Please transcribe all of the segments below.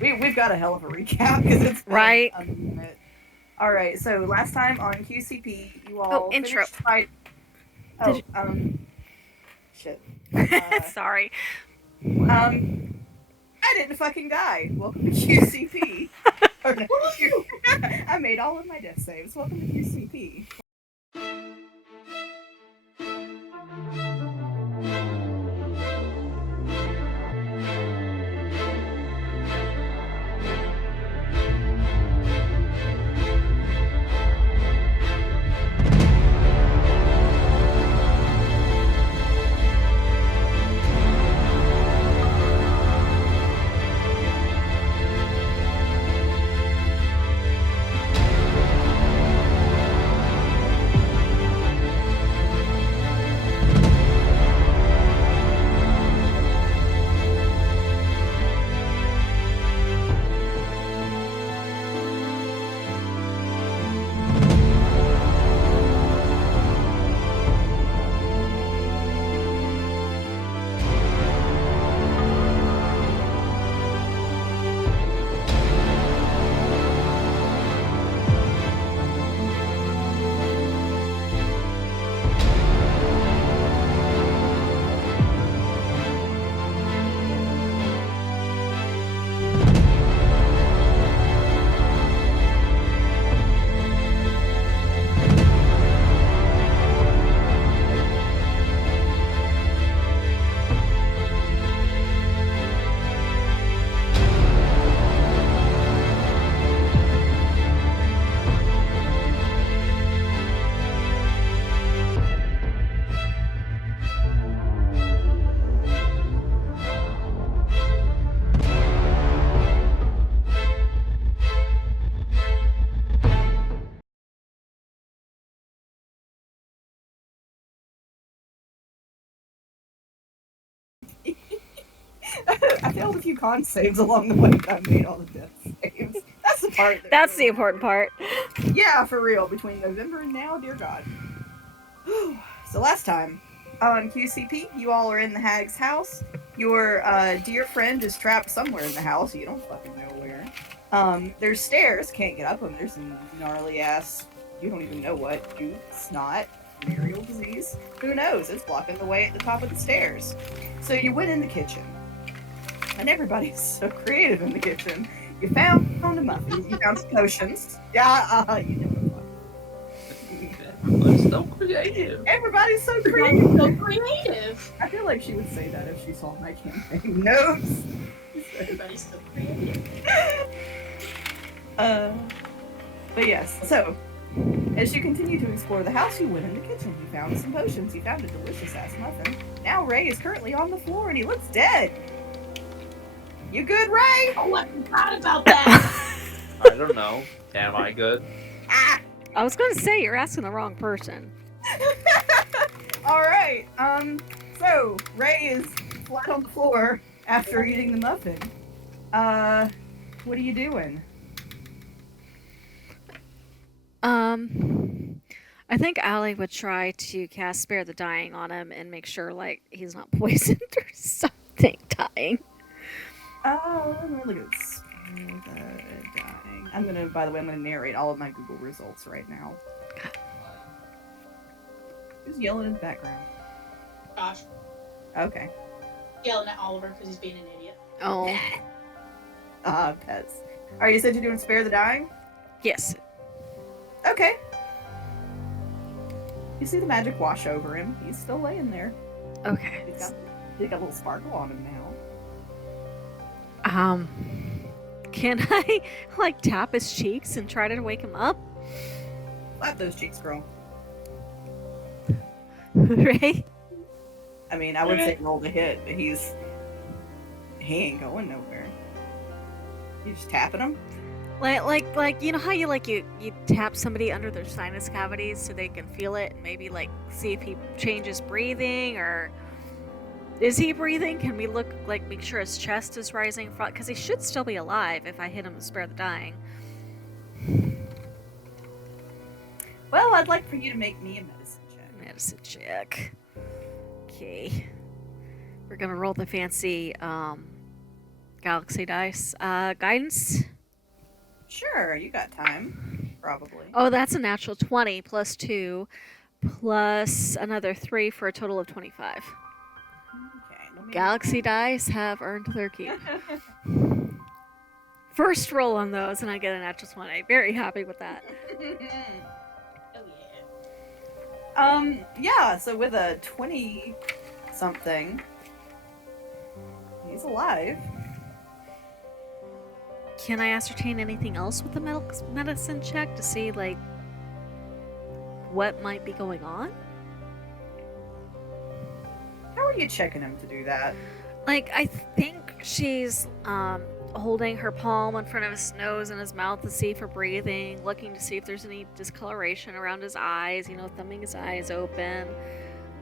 We've got a hell of a recap because it's been Right. a minute. All right, so last time on QCP, you Oh, all intro. finished fight. Did Oh, shit. you... Uh, Sorry. um, I didn't fucking die. Welcome to QCP. Or no, I made all of my death saves. Welcome to QCP. I failed a few con saves along the way, but I made all the death saves. That's the part that That's really the important matters. part. Yeah, for real. Between November and now, dear God. So last time on QCP, you all are in the hag's house. Your dear friend is trapped somewhere in the house. You don't fucking know where. There's stairs. Can't get up them. There's some gnarly ass. You don't even know what. Goop, snot, venereal disease. Who knows? It's blocking the way at the top of the stairs. So you went in the kitchen, and everybody's so creative in the kitchen. You found a muffin. You found some potions. Yeah, you know what Everybody's so creative. Everybody's so Everybody's creative. so creative. I feel like she would say that if she saw my campaign notes. Everybody's so creative. uh, but yes, so as you continue to explore the house, you went in the kitchen. You found some potions. You found a delicious ass muffin. Now Ray is currently on the floor and he looks dead. You good, Ray? Oh, I forgot about that. I don't know. Am I good? Ah! I was going to say you're asking the wrong person. All right. So Ray is flat on the floor after eating the muffin. What are you doing? I think Allie would try to cast Spare the Dying on him and make sure, like, he's not poisoned or something dying. Let me look at this. Dying. By the way, I'm gonna narrate all of my Google results right now. Who's yelling in the background? Gosh, Okay. yelling at Oliver because he's being an idiot. Oh. Pets. Alright, you said you're doing Spare the Dying? Yes. Okay. You see the magic wash over him. He's still laying there. Okay. He's got a little sparkle on him now. Can I, like, tap his cheeks and try to wake him up? Slap those cheeks, girl. Right? I mean, I would say roll to hit, but he ain't going nowhere. You just tapping him? Like you know how you tap somebody under their sinus cavities so they can feel it and maybe like see if he changes breathing, or is he breathing? Can we look, like, make sure his chest is rising? Because he should still be alive if I hit him with Spare the Dying. Well, I'd like for you to make me a medicine check. Medicine check. Okay. We're gonna roll the fancy Galaxy dice. Guidance. Sure, you got time. Probably. Oh, that's a natural 20 plus 2 plus another 3 for a total of 25. Okay. Let me Galaxy dice have earned their keep. First roll on those, and I get a natural 20. Very happy with that. Oh yeah. Yeah, so with a 20 something, he's alive. Can I ascertain anything else with the medicine check to see, like, what might be going on? How are you checking him to do that? Like, I think she's holding her palm in front of his nose and his mouth to see for breathing, looking to see if there's any discoloration around his eyes, thumbing his eyes open,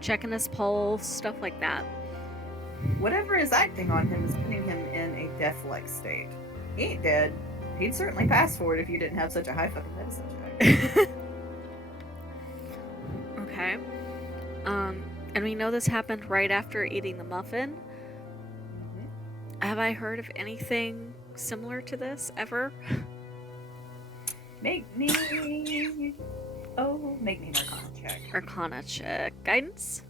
checking his pulse, stuff like that. Whatever is acting on him is putting him in a death-like state. He ain't dead. He'd certainly pass for it if you didn't have such a high fucking medicine check. Okay. And we know this happened right after eating the muffin. Have I heard of anything similar to this ever? Make me an Arcana check. Arcana check. Guidance?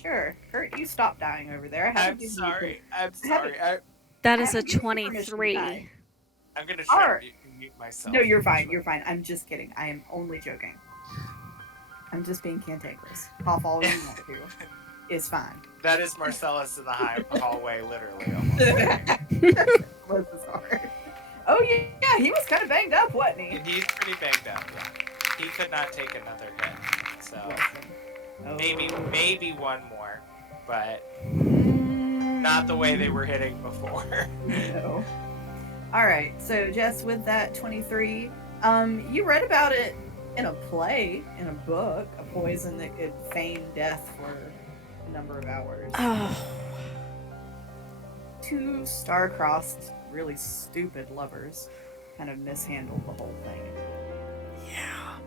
Sure. Kurt, you stop dying over there. I I'm sorry. That is a haven't given you permission to 23. die. I'm gonna try Alright. to mute myself. No, you're fine. You're fine. I'm just kidding. I am only joking. I'm just being cantankerous. Cough all you want to. It's fine. That is Marcellus in the hallway, literally, almost. Bless his heart. Oh yeah, he was kind of banged up, wasn't he? He's pretty banged up, yeah. He could not take another hit, so Bless him. Oh. maybe one more, but not the way they were hitting before. No. All right. So Jess, with that 23, you read about it in a play, in a book, a poison that could feign death for a number of hours. Oh. Two star-crossed, really stupid lovers kind of mishandled the whole thing. Yeah.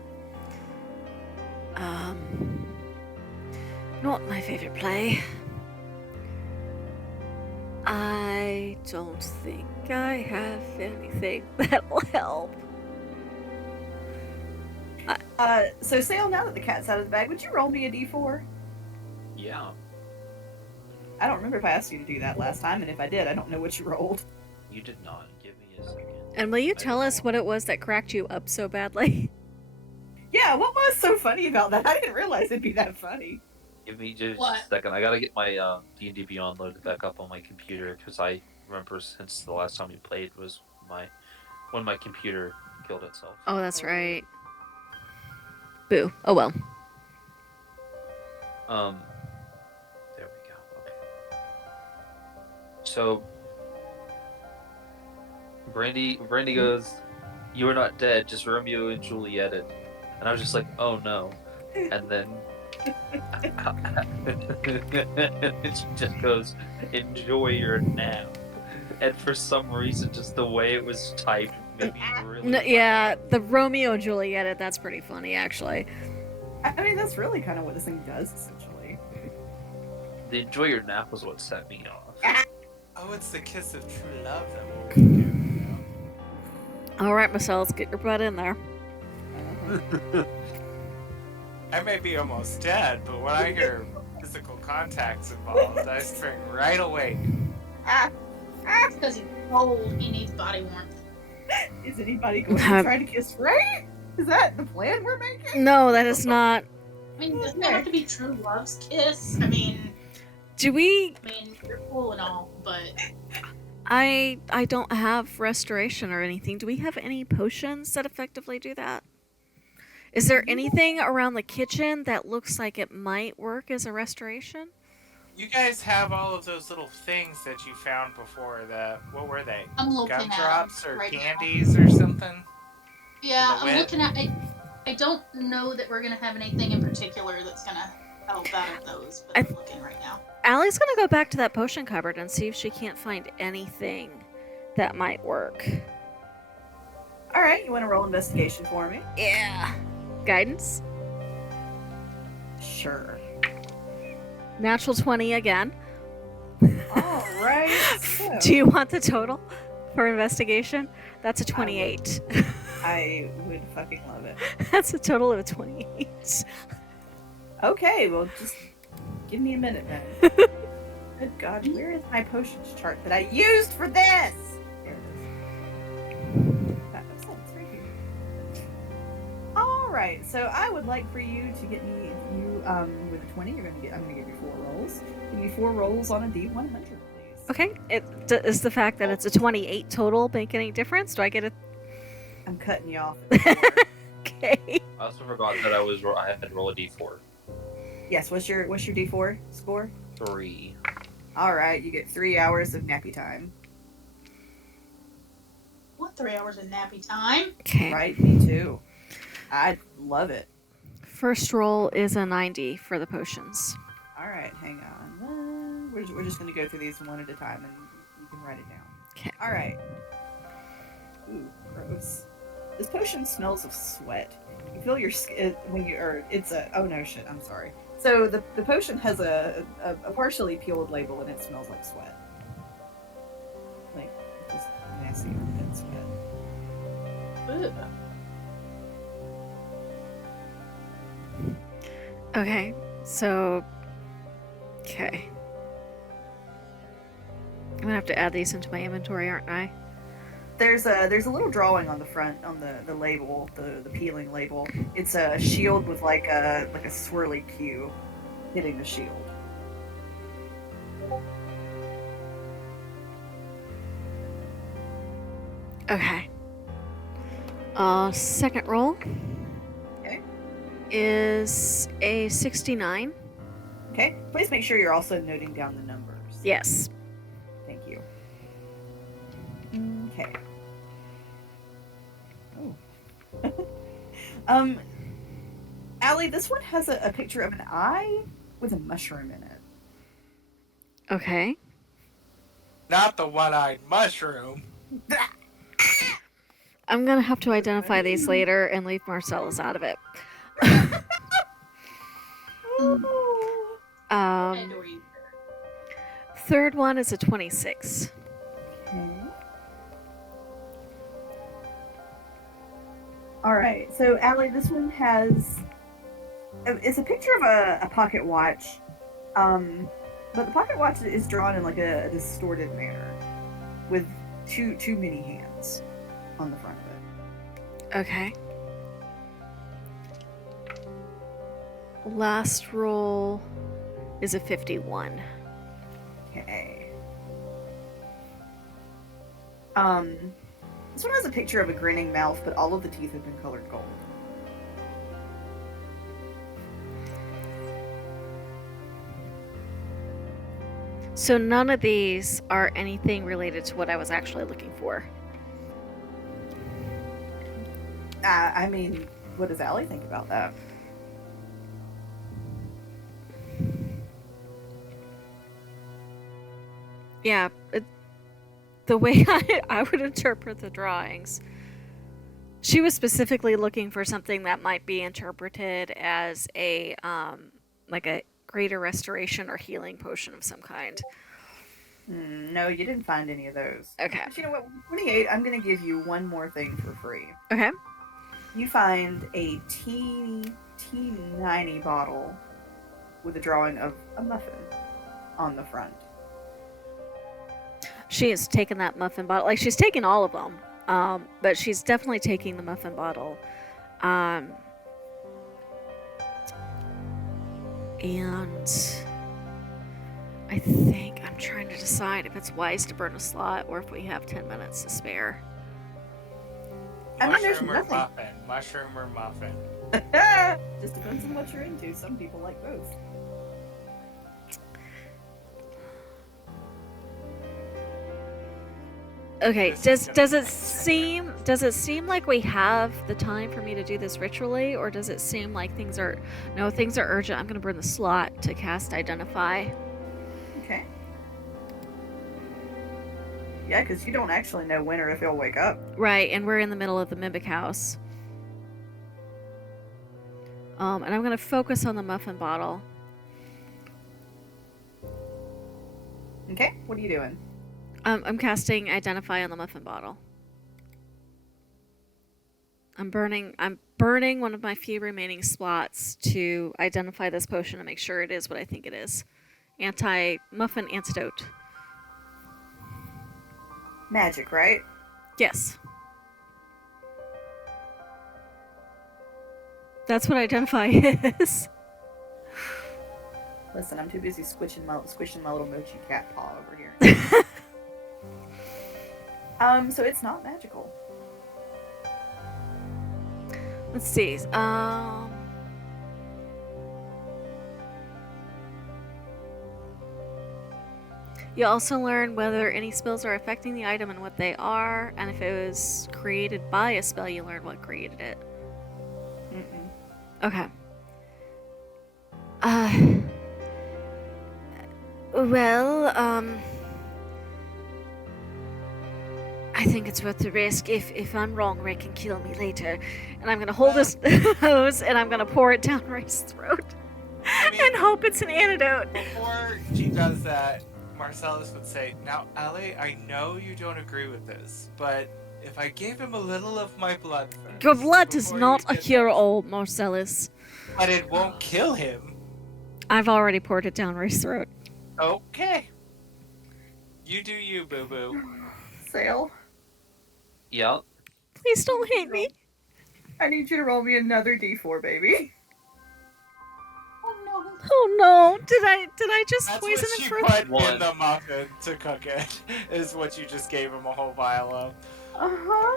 Not my favorite play. I don't think I have anything that'll help. So Sale, now that the cat's out of the bag, would you roll me a d4? Yeah. I don't remember if I asked you to do that last time, and if I did, I don't know what you rolled. You did not. Give me a second. And will you tell us what it was that cracked you up so badly? Yeah, what was so funny about that? I didn't realize it'd be that funny. Give me just What? a second. I gotta get my D&D Beyond loaded back up on my computer because I remember since the last time we played was when my computer killed itself. Oh, that's right. Boo. Oh well. There we go. Okay. So Brandy goes, "You are not dead, just Romeo and Juliet." And I was just like, "Oh no!" And then she just goes, "Enjoy your nap." And for some reason, just the way it was typed made me really. Yeah, the Romeo and Juliet. That's pretty funny, actually. I mean, that's really kind of what this thing does, essentially. The "enjoy your nap" was what set me off. Oh, it's the kiss of true love that we'll do, you know? All right, Marcellus, get your butt in there. I may be almost dead, but when I hear physical contact's involved, I spring right awake. Because he's cold, he needs body warmth. Is anybody going to try to kiss Ray? Is that the plan we're making? No, that is not. I mean, doesn't it have to be true love's kiss? I mean, Do we? you're cool and all, but I don't have restoration or anything. Do we have any potions that effectively do that? Is there anything around the kitchen that looks like it might work as a restoration? You guys have all of those little things that you found before. What were they? I'm looking at Gumdrops them or right candies or something? Yeah, The I'm wit? looking at. I don't know that we're gonna have anything in particular that's gonna help out of those, but I'm looking right now. Allie's gonna go back to that potion cupboard and see if she can't find anything that might work. All right, you want to roll investigation for me? Yeah. Guidance? Sure. Natural 20 again. All right. So Do you want the total for investigation? That's a 28. I would fucking love it. That's a total of a 28. Okay, well, just give me a minute then. Good God, where is my potions chart that I used for this? There it is. It's right here. All right, so I would like for you to get me with a 20. I'm gonna give you 4 rolls. Give me 4 rolls on a D100, please. Okay. Is the fact that it's a 28 total make any difference? Do I get a? I'm cutting you off. Okay. I also forgot that I had to roll a d4. Yes. What's your D4 score? 3. All right, you get 3 hours of nappy time. What 3 hours of nappy time? Okay. Right, me too. I love it. First roll is a 90 for the potions. All right, hang on. We're just gonna go through these one at a time, and you can write it down. Okay. All right. Ooh, gross. This potion smells of sweat. You feel your skin when you are. It's a. Oh no, shit. I'm sorry. So the potion has a partially peeled label, and it smells like sweat. Like just nasty dead sweat. Ugh. Okay. So. Okay. I'm gonna have to add these into my inventory, aren't I? There's a little drawing on the front on the label, the peeling label. It's a shield with like a swirly Q hitting the shield. Okay. Second roll. Okay. Is a 69. Okay. Please make sure you're also noting down the numbers. Yes. Thank you. Okay. Oh. Allie, this one has a picture of an eye with a mushroom in it. Okay. Not the one-eyed mushroom. I'm gonna have to identify these later and leave Marcellus out of it. I adore you. Third one is a 26. Okay. All right. So, Allie, this one has. It's a picture of a pocket watch, but the pocket watch is drawn in like a distorted manner, with too many hands on the front of it. Okay. Last roll is a 51. Okay. This one has a picture of a grinning mouth, but all of the teeth have been colored gold. So none of these are anything related to what I was actually looking for. I mean, what does Allie think about that? Yeah, the way I would interpret the drawings, she was specifically looking for something that might be interpreted as a like a greater restoration or healing potion of some kind. No, you didn't find any of those. Okay. But you know what? 28, I'm going to give you one more thing for free. Okay. You find a teeny tiny bottle with a drawing of a muffin on the front. She has taken that muffin bottle. Like, she's taken all of them. But she's definitely taking the muffin bottle. And I think I'm trying to decide if it's wise to burn a slot or if we have 10 minutes to spare. I mean, there's Mushroom or nothing. muffin? Mushroom or muffin? Just depends on what you're into. Some people like both. Okay, This is does gonna it seem like we have the time for me to do this ritually, or does it seem like things are urgent? I'm gonna burn the slot to cast Identify. Okay. Yeah, because you don't actually know when or if he'll wake up. Right, and we're in the middle of the Mimic House. And I'm gonna focus on the muffin bottle. Okay, what are you doing? I'm casting Identify on the muffin bottle. I'm burning one of my few remaining slots to identify this potion and make sure it is what I think it is. Anti-muffin antidote. Magic, right? Yes. That's what Identify is. Listen, I'm too busy squishing my little mochi cat paw over here. So it's not magical. Let's see. You also learn whether any spells are affecting the item and what they are, and if it was created by a spell, you learn what created it. Okay. I think it's worth the risk. If I'm wrong, Ray can kill me later. And I'm gonna hold this hose and I'm gonna pour it down Ray's throat. And hope it's an antidote. Before she does that, Marcellus would say, "Now, Ellie, I know you don't agree with this, but if I gave him a little of my blood first, Your blood is before not you a did cure-all, Marcellus. this, but it won't kill him." I've already poured it down Ray's throat. Okay. You do you, boo-boo. Sail, Yeah. Please don't hate me. I need you to roll me another d4, baby. Oh no. Oh no! Did I just That's poison what his you throat? put One. in the muffin to cook it, is what you just gave him a whole vial of.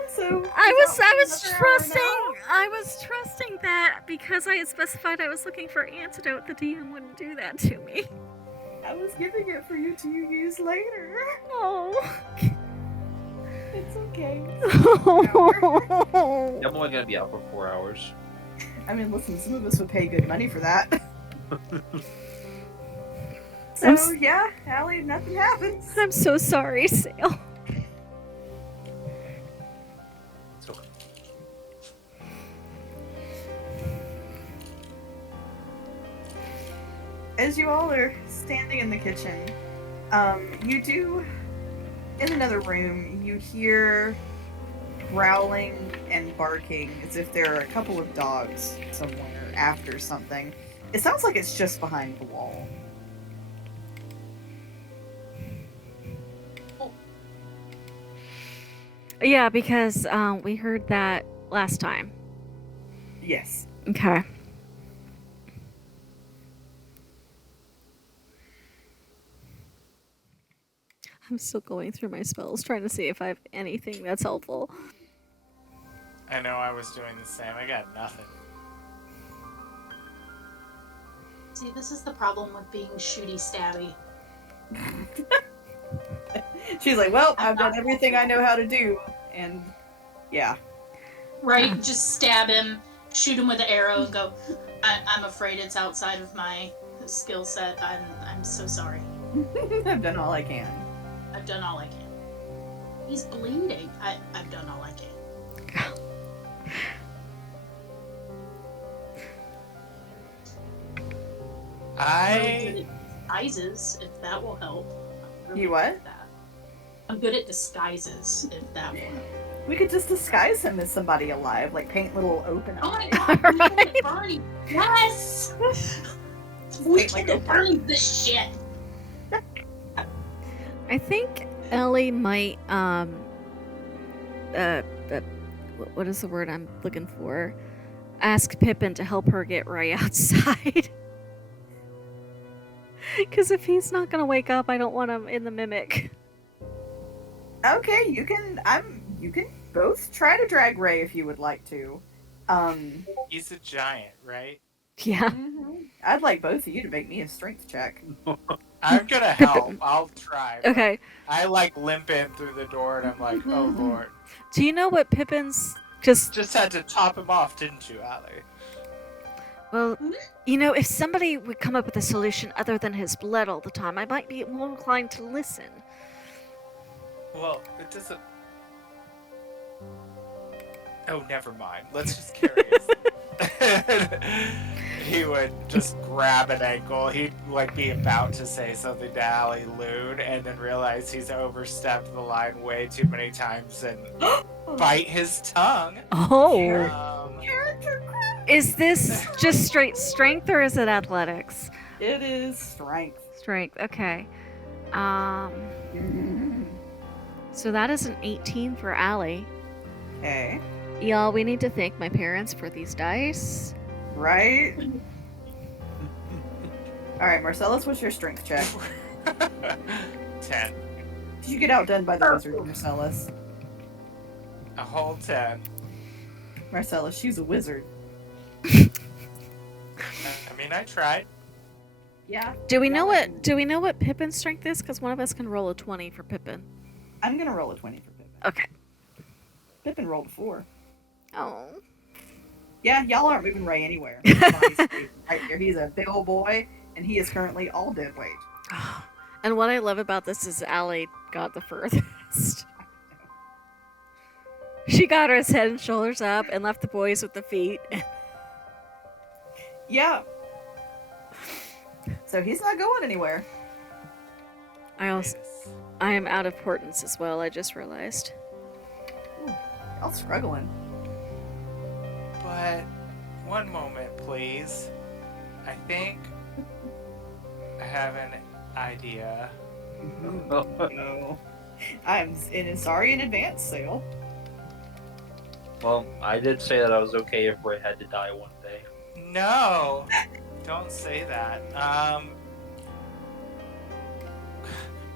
So I was another hour trusting. now? I was trusting that because I had specified I was looking for antidote, the DM wouldn't do that to me. I was giving it for you to use later. Oh. It's okay. I'm only gonna be out for 4 hours. I mean, listen, some of us would pay good money for that. So, yeah, Allie, nothing happens. I'm so sorry, Sale. It's okay. As you all are standing in the kitchen, you do, in another room, you hear growling and barking as if there are a couple of dogs somewhere after something. It sounds like it's just behind the wall. Yeah, because we heard that last time. Yes. Okay. I'm still going through my spells, trying to see if I have anything that's helpful. I know I was doing the same. I got nothing. See, this is the problem with being shooty stabby. She's like, well, I've done everything I know how to do, and yeah. Right? Just stab him, shoot him with an arrow, and go, I'm afraid it's outside of my skill set. I'm so sorry. I've done all I can. I've done all I can. He's bleeding. I've done all I can. I Disguises, if that will help. I'm You good what? at that. I'm good at disguises, if that will help. We could just disguise him as somebody alive, like paint little open Oh my eyes. god, we Right. can get Bernie! Yes! We Wait, can like get Bernie this shit! I think Ellie might, what is the word I'm looking for? Ask Pippin to help her get Ray outside. Because if he's not gonna wake up, I don't want him in the mimic. Okay, you can both try to drag Ray if you would like to. he's a giant, right? Yeah. I'd like both of you to make me a strength check. I'm gonna help. I'll try. but Okay. I like limp in through the door and I'm like, oh lord. Do you know what Pippin's just Just had to top him off, didn't you, Allie? well, you know, if somebody would come up with a solution other than his blood all the time, I might be more inclined to listen. Well, it doesn't. Oh, never mind. Let's just carry it. he would just grab an ankle. He'd like be about to say something to Allie Loon and then realize he's overstepped the line way too many times and bite his tongue. Oh. Character crap. Is this just straight strength or is it athletics? It is strength. Strength, okay. So that is an 18 for Allie. Okay. Y'all, we need to thank my parents for these dice. Right? Alright, Marcellus, what's your strength check? 10. Did you get outdone by the wizard, Marcellus? A whole 10. Marcellus, she's a wizard. I mean, I tried. Yeah. Do we know what Pippin's strength is? Because one of us can roll a 20 for Pippin. I'm gonna roll a 20 for Pippin. Okay. Pippin rolled a 4. Oh. Yeah, y'all aren't moving Ray anywhere. He's right here. He's a big old boy, and he is currently all dead weight. And what I love about this is Allie got the furthest. She got her head and shoulders up and left the boys with the feet. Yeah. So he's not going anywhere. I Yes. am out of portents as well, I just realized. Y'all struggling. But one moment, please. I think I have an idea. No. I'm sorry in advance, Sale. Well, I did say that I was okay if Ray had to die one day. No, don't say that.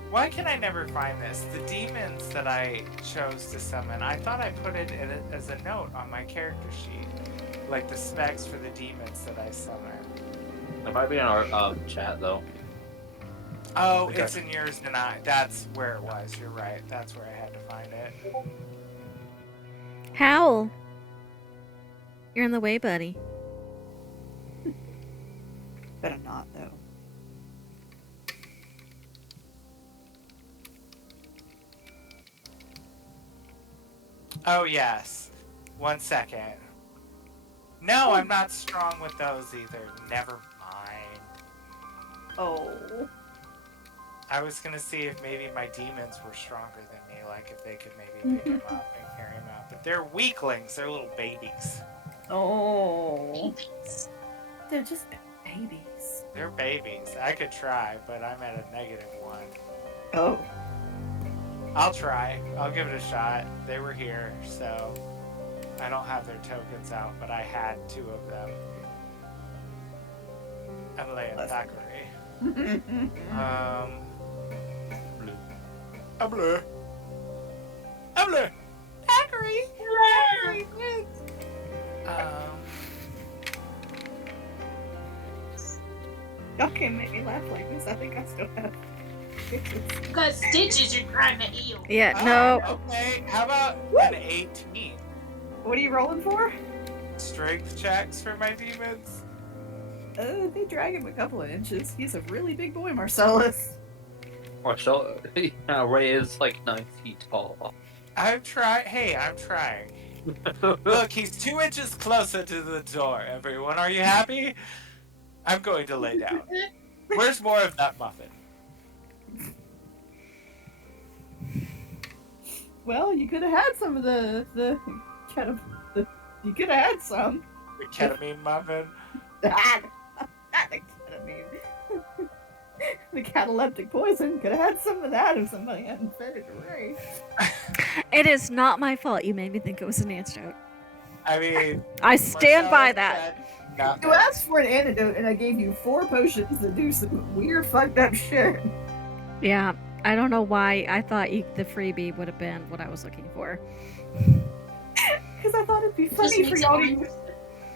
Why can I never find this? The demons that I chose to summon, I thought I put it in as a note on my character sheet. Like the specs for the demons that I summon. It might be in our chat though. Oh, Okay. it's in yours and that's where it was. You're right. That's where I had to find it. Howl! You're in the way, buddy. But I'm not, though. Oh, yes. 1 second. No, I'm not strong with those either. Never mind. Oh. I was gonna see if maybe my demons were stronger than me, like if they could maybe pick him up and carry him out. But they're weaklings. They're little babies. Oh. They're just babies. They're babies. I could try, but I'm at a -1. Oh. I'll try. I'll give it a shot. They were here, so I don't have their tokens out, but I had 2 of them. Emily and Thackeray. Blue. Blue. Blue. Thackeray. Thackeray wins. Y'all can't make me laugh like this. I think I still have stitches. You got stitches, you're trying to heal. Yeah, no. Okay, how about an 18? What are you rolling for? Strength checks for my demons? They drag him a couple of inches. He's a really big boy, Marcellus. Marcel, yeah, Ray is like 9 feet tall. I'm trying. Hey, I'm trying. Look, he's 2 inches closer to the door, everyone. Are you happy? I'm going to lay down. Where's more of that muffin? Well, you could have had some of the you could have had some. The ketamine muffin? Not the ketamine. The cataleptic poison. Could have had some of that if somebody hadn't fed it to Ray. It is not my fault you made me think it was an antidote. I mean, I stand by Marcellus that. said nothing. You asked for an antidote, and I gave you 4 potions that do some weird, fucked up shit. Yeah, I don't know why I thought the freebie would have been what I was looking for. Because I thought it'd be It just funny for makes it y'all more to use.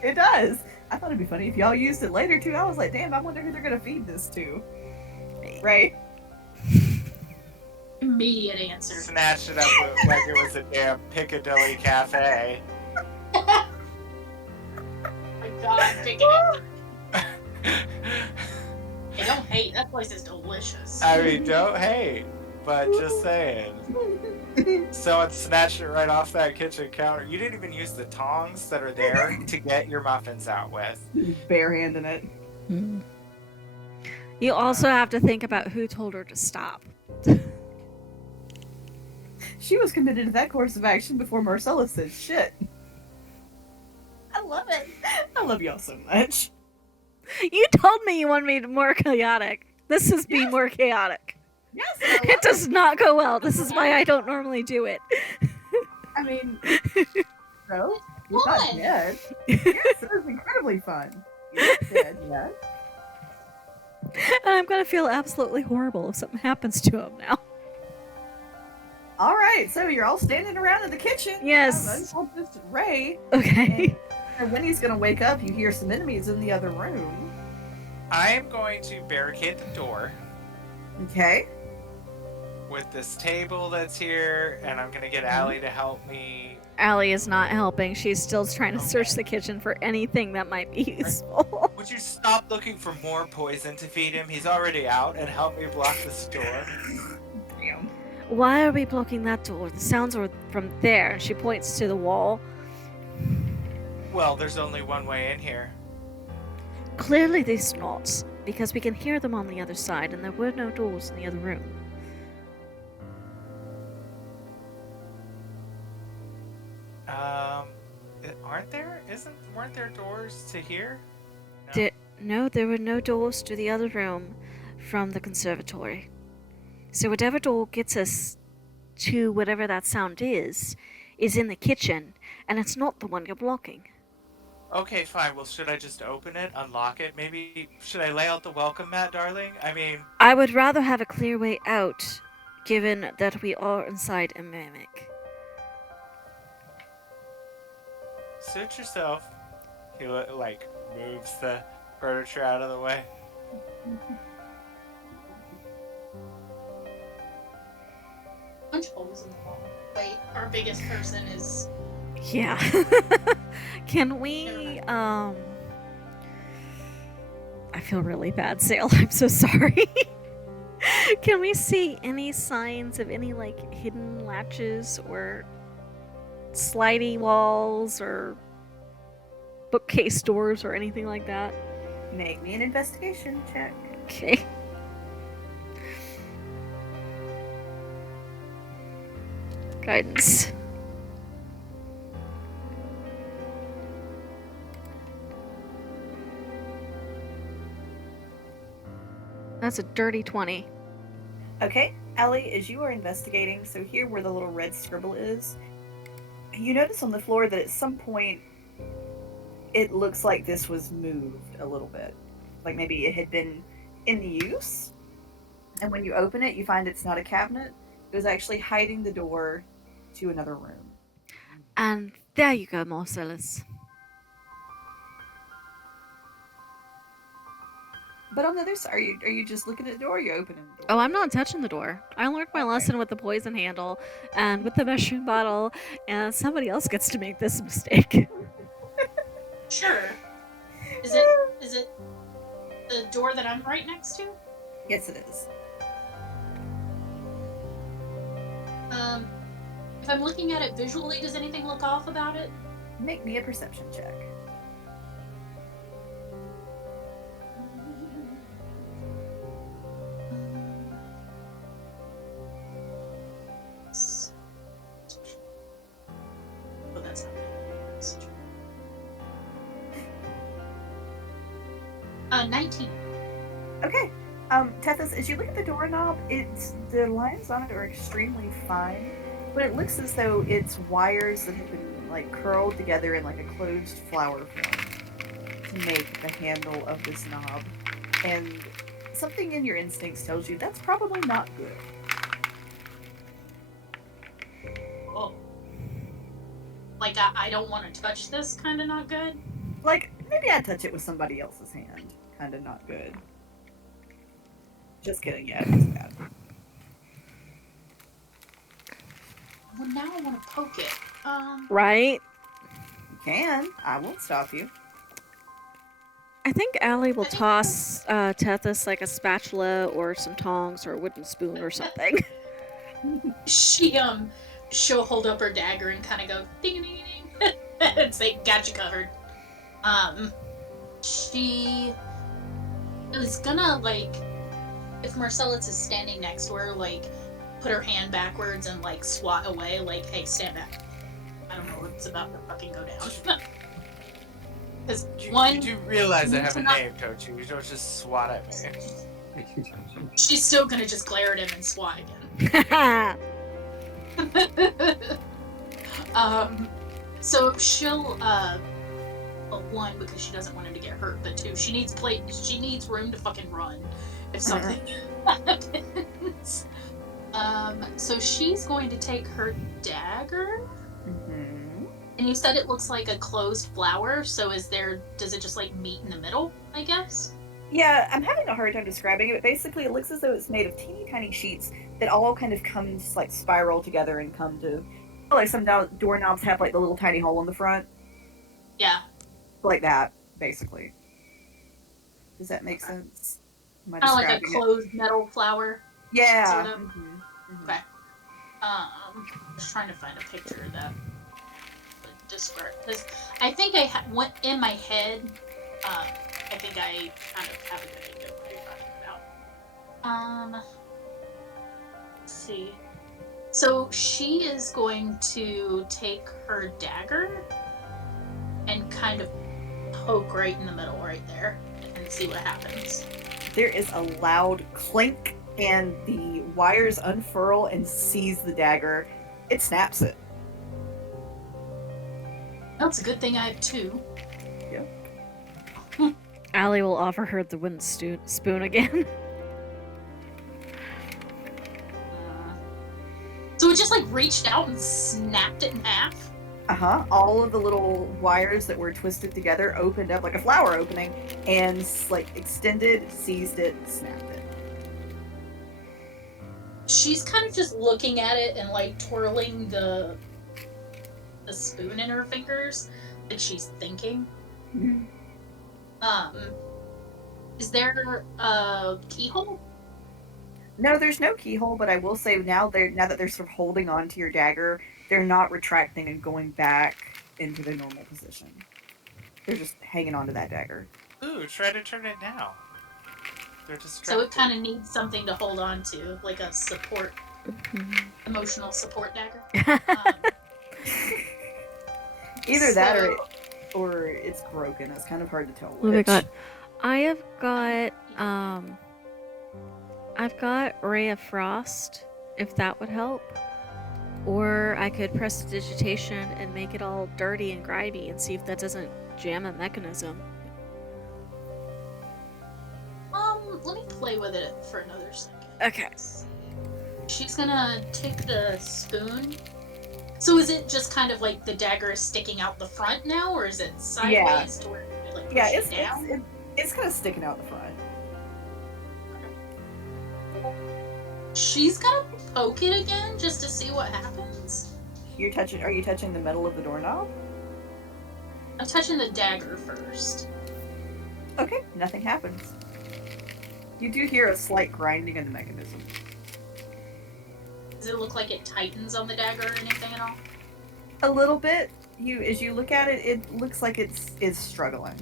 It does. I thought it'd be funny if y'all used it later too. I was like, damn, I wonder who they're gonna feed this to. Right? Immediate answer. Snatched it up like it was a damn Piccadilly cafe. My God, pick it up. I don't hate. That place is delicious. I mean, don't hate. but just saying. Someone snatched it right off that kitchen counter. You didn't even use the tongs that are there to get your muffins out with. Barehanding it. You also have to think about who told her to stop. She was committed to that course of action before Marcella said shit. I love it. I love y'all so much. You told me you wanted me to be more chaotic. This is being more chaotic. Yes, I love It does not go well. This is why I don't normally do it. I mean, bro, you're not Fun. dead. Yes, it was incredibly fun. You're not dead yet. And I'm gonna feel absolutely horrible if something happens to him now. All right, so you're all standing around in the kitchen. Yes. Just Ray. Okay. And when he's gonna wake up, you hear some enemies in the other room. I am going to barricade the door Okay. with this table that's here, and I'm going to get Allie to help me. Allie is not helping. She's still trying to search the kitchen for anything that might be useful. Would you stop looking for more poison to feed him? He's already out, and help me block this door. Damn. Why are we blocking that door? The sounds are from there. And she points to the wall. Well, there's only one way in here. Clearly these not, because we can hear them on the other side, and there were no doors in the other room. Aren't there? Weren't there doors to here? No, there were no doors to the other room from the conservatory. So whatever door gets us to whatever that sound is in the kitchen, and it's not the one you're blocking. Okay, fine. Well, should I just open it, unlock it? Maybe, should I lay out the welcome mat, darling? I mean... I would rather have a clear way out, given that we are inside a mimic. Suit yourself. He, like, moves the furniture out of the way. Punch holes in the wall. Wait, our biggest person is... Yeah. Can we, I feel really bad, Sale. I'm so sorry. Can we see any signs of any, like, hidden latches or slidey walls or bookcase doors or anything like that? Make me an investigation check. Okay. Guidance. That's a dirty 20. Okay, Ellie, as you are investigating, so here where the little red scribble is, you notice on the floor that at some point it looks like this was moved a little bit. Like maybe it had been in use, and when you open it, you find it's not a cabinet. It was actually hiding the door to another room. And there you go, Marcellus. But on the other side, are you just looking at the door or are you opening the door? Oh, I'm not touching the door. I learned my lesson with the poison handle and with the mushroom bottle, and somebody else gets to make this mistake. Sure. Is it the door that I'm right next to? Yes, it is. If I'm looking at it visually, does anything look off about it? Make me a perception check. Oh, that's not bad. 19. Okay. Tethys, as you look at the doorknob, the lines on it are extremely fine, but it looks as though it's wires that have been like curled together in like a closed flower form to make the handle of this knob. And something in your instincts tells you that's probably not good. Oh. Like, I don't want to touch this, kind of not good? Like, maybe I'd touch it with somebody else's hand. Kind of not good. Just kidding, yeah, it's bad. Well, now I want to poke it. Right? You can. I won't stop you. I think Allie will toss Tethys like a spatula or some tongs or a wooden spoon or something. she'll hold up her dagger and kind of go ding ding ding and say, "Got you covered." She is gonna like, if Marcellus is standing next to her, like put her hand backwards and like swat away, like, "Hey, stand back. I don't know what's about to fucking go down." Because You do realize I have a name, don't you? You don't just swat at me. she's still gonna just glare at him and swat again. So she'll well, one, because she doesn't want him to get hurt, but two, she needs room to fucking run if something happens. So she's going to take her dagger. Mm-hmm. And you said it looks like a closed flower, so does it just like meet in the middle, I guess? Yeah, I'm having a hard time describing it, but basically it looks as though it's made of teeny tiny sheets that all kind of comes like spiral together and come to, like some doorknobs have like the little tiny hole in the front. Yeah. Like that, basically. Does that make sense? Am I Kind of like a describing it? closed metal flower. Yeah. Sort of. Mhm, mhm. Okay. Just trying to find a picture that would describe, because I think went in my head. I think I kind of have a good idea what you're talking about. Let's see. So she is going to take her dagger and kind of poke right in the middle, right there, and see what happens. There is a loud clink, and the wires unfurl and seize the dagger. It snaps it. That's a good thing I have two. Allie will offer her the wooden spoon again. So it just like reached out and snapped it in half. All of the little wires that were twisted together opened up like a flower opening and like extended, seized it, snapped it. She's kind of just looking at it and like twirling the spoon in her fingers, like she's thinking. Mm-hmm. Is there a keyhole? No, there's no keyhole, but I will say now that they're sort of holding on to your dagger, they're not retracting and going back into their normal position. They're just hanging on to that dagger. Ooh, try to turn it now. They're distracted. So it kind of needs something to hold on to, like a support, emotional support dagger. Either that or it's broken. It's kind of hard to tell which. Oh my god. I've got Ray of Frost, if that would help. Or I could press digitation and make it all dirty and grimy and see if that doesn't jam a mechanism. Let me play with it for another second. Okay. She's gonna take the spoon. So is it just kind of like the dagger is sticking out the front now, or is it sideways to where you like push it down? It's kind of sticking out the front. She's gonna poke it again just to see what happens. Are you touching the metal of the doorknob? I'm touching the dagger first. Okay, nothing happens. You do hear a slight grinding in the mechanism. Does it look like it tightens on the dagger or anything at all? A little bit. As you look at it, it looks like it's struggling.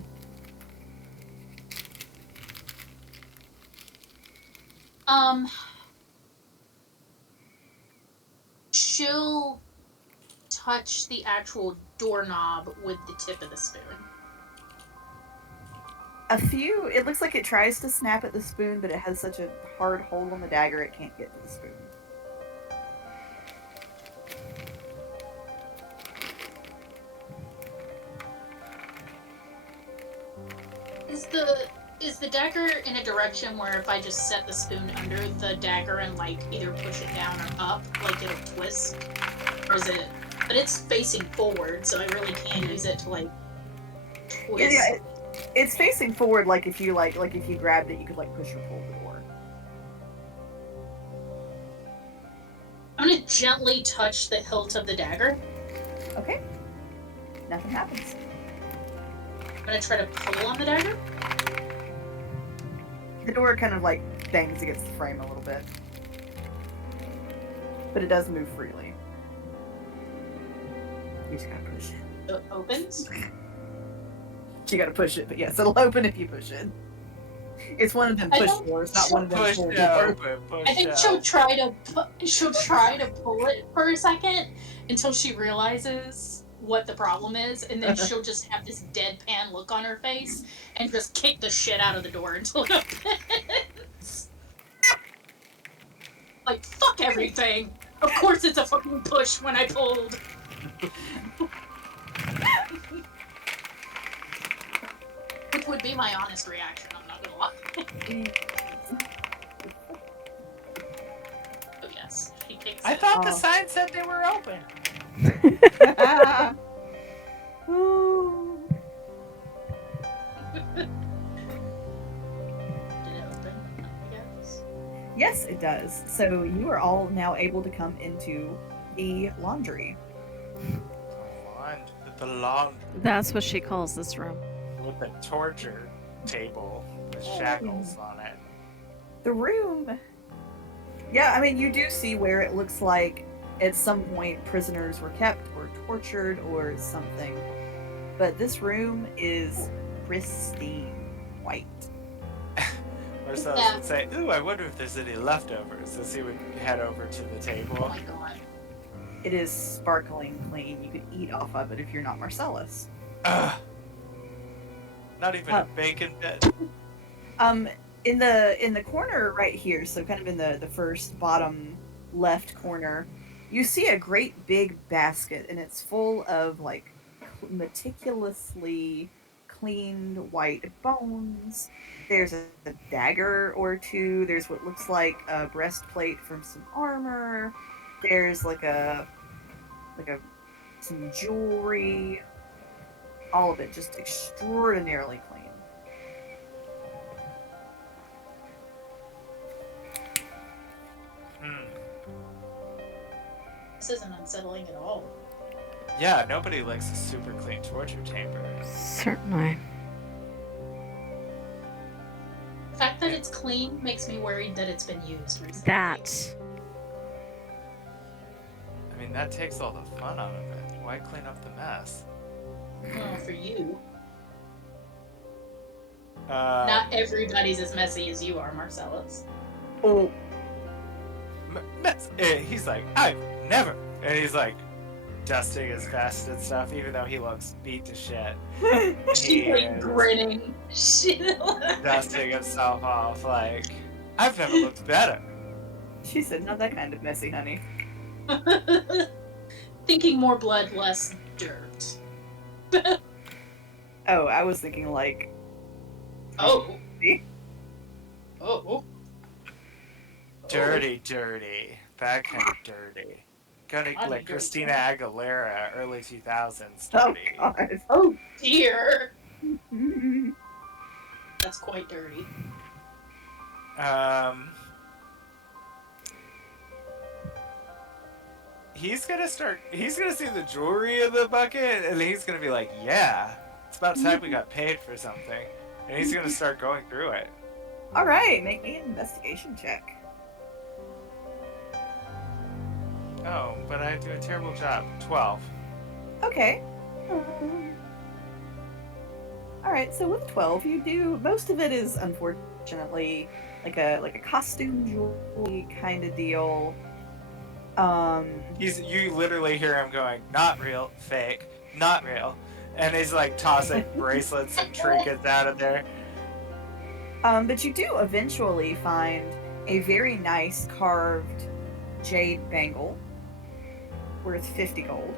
She'll touch the actual doorknob with the tip of the spoon. It looks like it tries to snap at the spoon, but it has such a hard hold on the dagger it can't get to the spoon. Is the dagger in a direction where if I just set the spoon under the dagger and like either push it down or up, like it'll twist? Or is it? But it's facing forward, so I really can't use it to like twist. Yeah, it's facing forward. Like if you grabbed it, you could like push or pull the door. I'm gonna gently touch the hilt of the dagger. Okay. Nothing happens. I'm gonna try to pull on the dagger. The door kind of like bangs against the frame a little bit. but it does move freely. You just gotta push it. So it opens. You gotta push it, but yes, it'll open if you push it. It's one of them I push don't- doors, not one of them Push pull it doors. open, push I think it she'll open. try to pull it for a second until she realizes what the problem is, and then she'll just have this deadpan look on her face and just kick the shit out of the door until it opens. Like, fuck everything. Of course it's a fucking push when I pulled. Which would be my honest reaction, I'm not gonna lie. Oh yes, she kicks I it. thought the Oh. sign said they were open. Ooh. Did it open? I guess. Yes, it does. So you are all now able to come into the laundry. The laundry That's what she calls this room. with a torture table with shackles on it. The room. Yeah, I mean, you do see where it looks like at some point prisoners were kept or tortured or something. But this room is pristine white. Marcellus Yeah. would say, "Ooh, I wonder if there's any leftovers." So he would head over to the Oh table. my god. It is sparkling clean. You could eat off of it if you're not Marcellus. Ugh. Not even a bacon bit. In the corner right here, so kind of in the first bottom left corner, you see a great big basket, and it's full of like meticulously cleaned white bones. There's a dagger or two. There's what looks like a breastplate from some armor. There's like some jewelry. All of it just extraordinarily clean. This isn't unsettling at all. Yeah, nobody likes a super clean torture chamber. Certainly. The fact that it's clean makes me worried that it's been used recently. That. I mean, that takes all the fun out of it. Why clean up the mess? Well, for you. Uh, Not everybody's as messy as you are, Marcellus. Oh, he's like, I've never. And he's like dusting his vest and stuff, even though he looks beat to shit. She's He like is grinning. dusting himself off like, I've never looked better. she said, not that kind of messy, honey. Thinking more blood, less dirt. Oh, I was thinking like, Oh. See? Oh. Dirty. That kind of dirty. Kind I of like think Christina Aguilera, early 2000s oh dirty. god. Oh dear. Mhm. That's quite dirty. He's gonna see the jewelry in the bucket, and he's gonna be like, yeah, it's about time we got paid for something. And he's gonna start going through it. All right, make me an investigation check. Oh, but I do a terrible job. 12. Okay. All right, so with 12, you do most of it is unfortunately like a costume jewelry kind of deal. You literally hear him going, not real, fake, not real. And he's like tossing bracelets and trinkets out of there. But you do eventually find a very nice carved jade bangle worth 50 gold.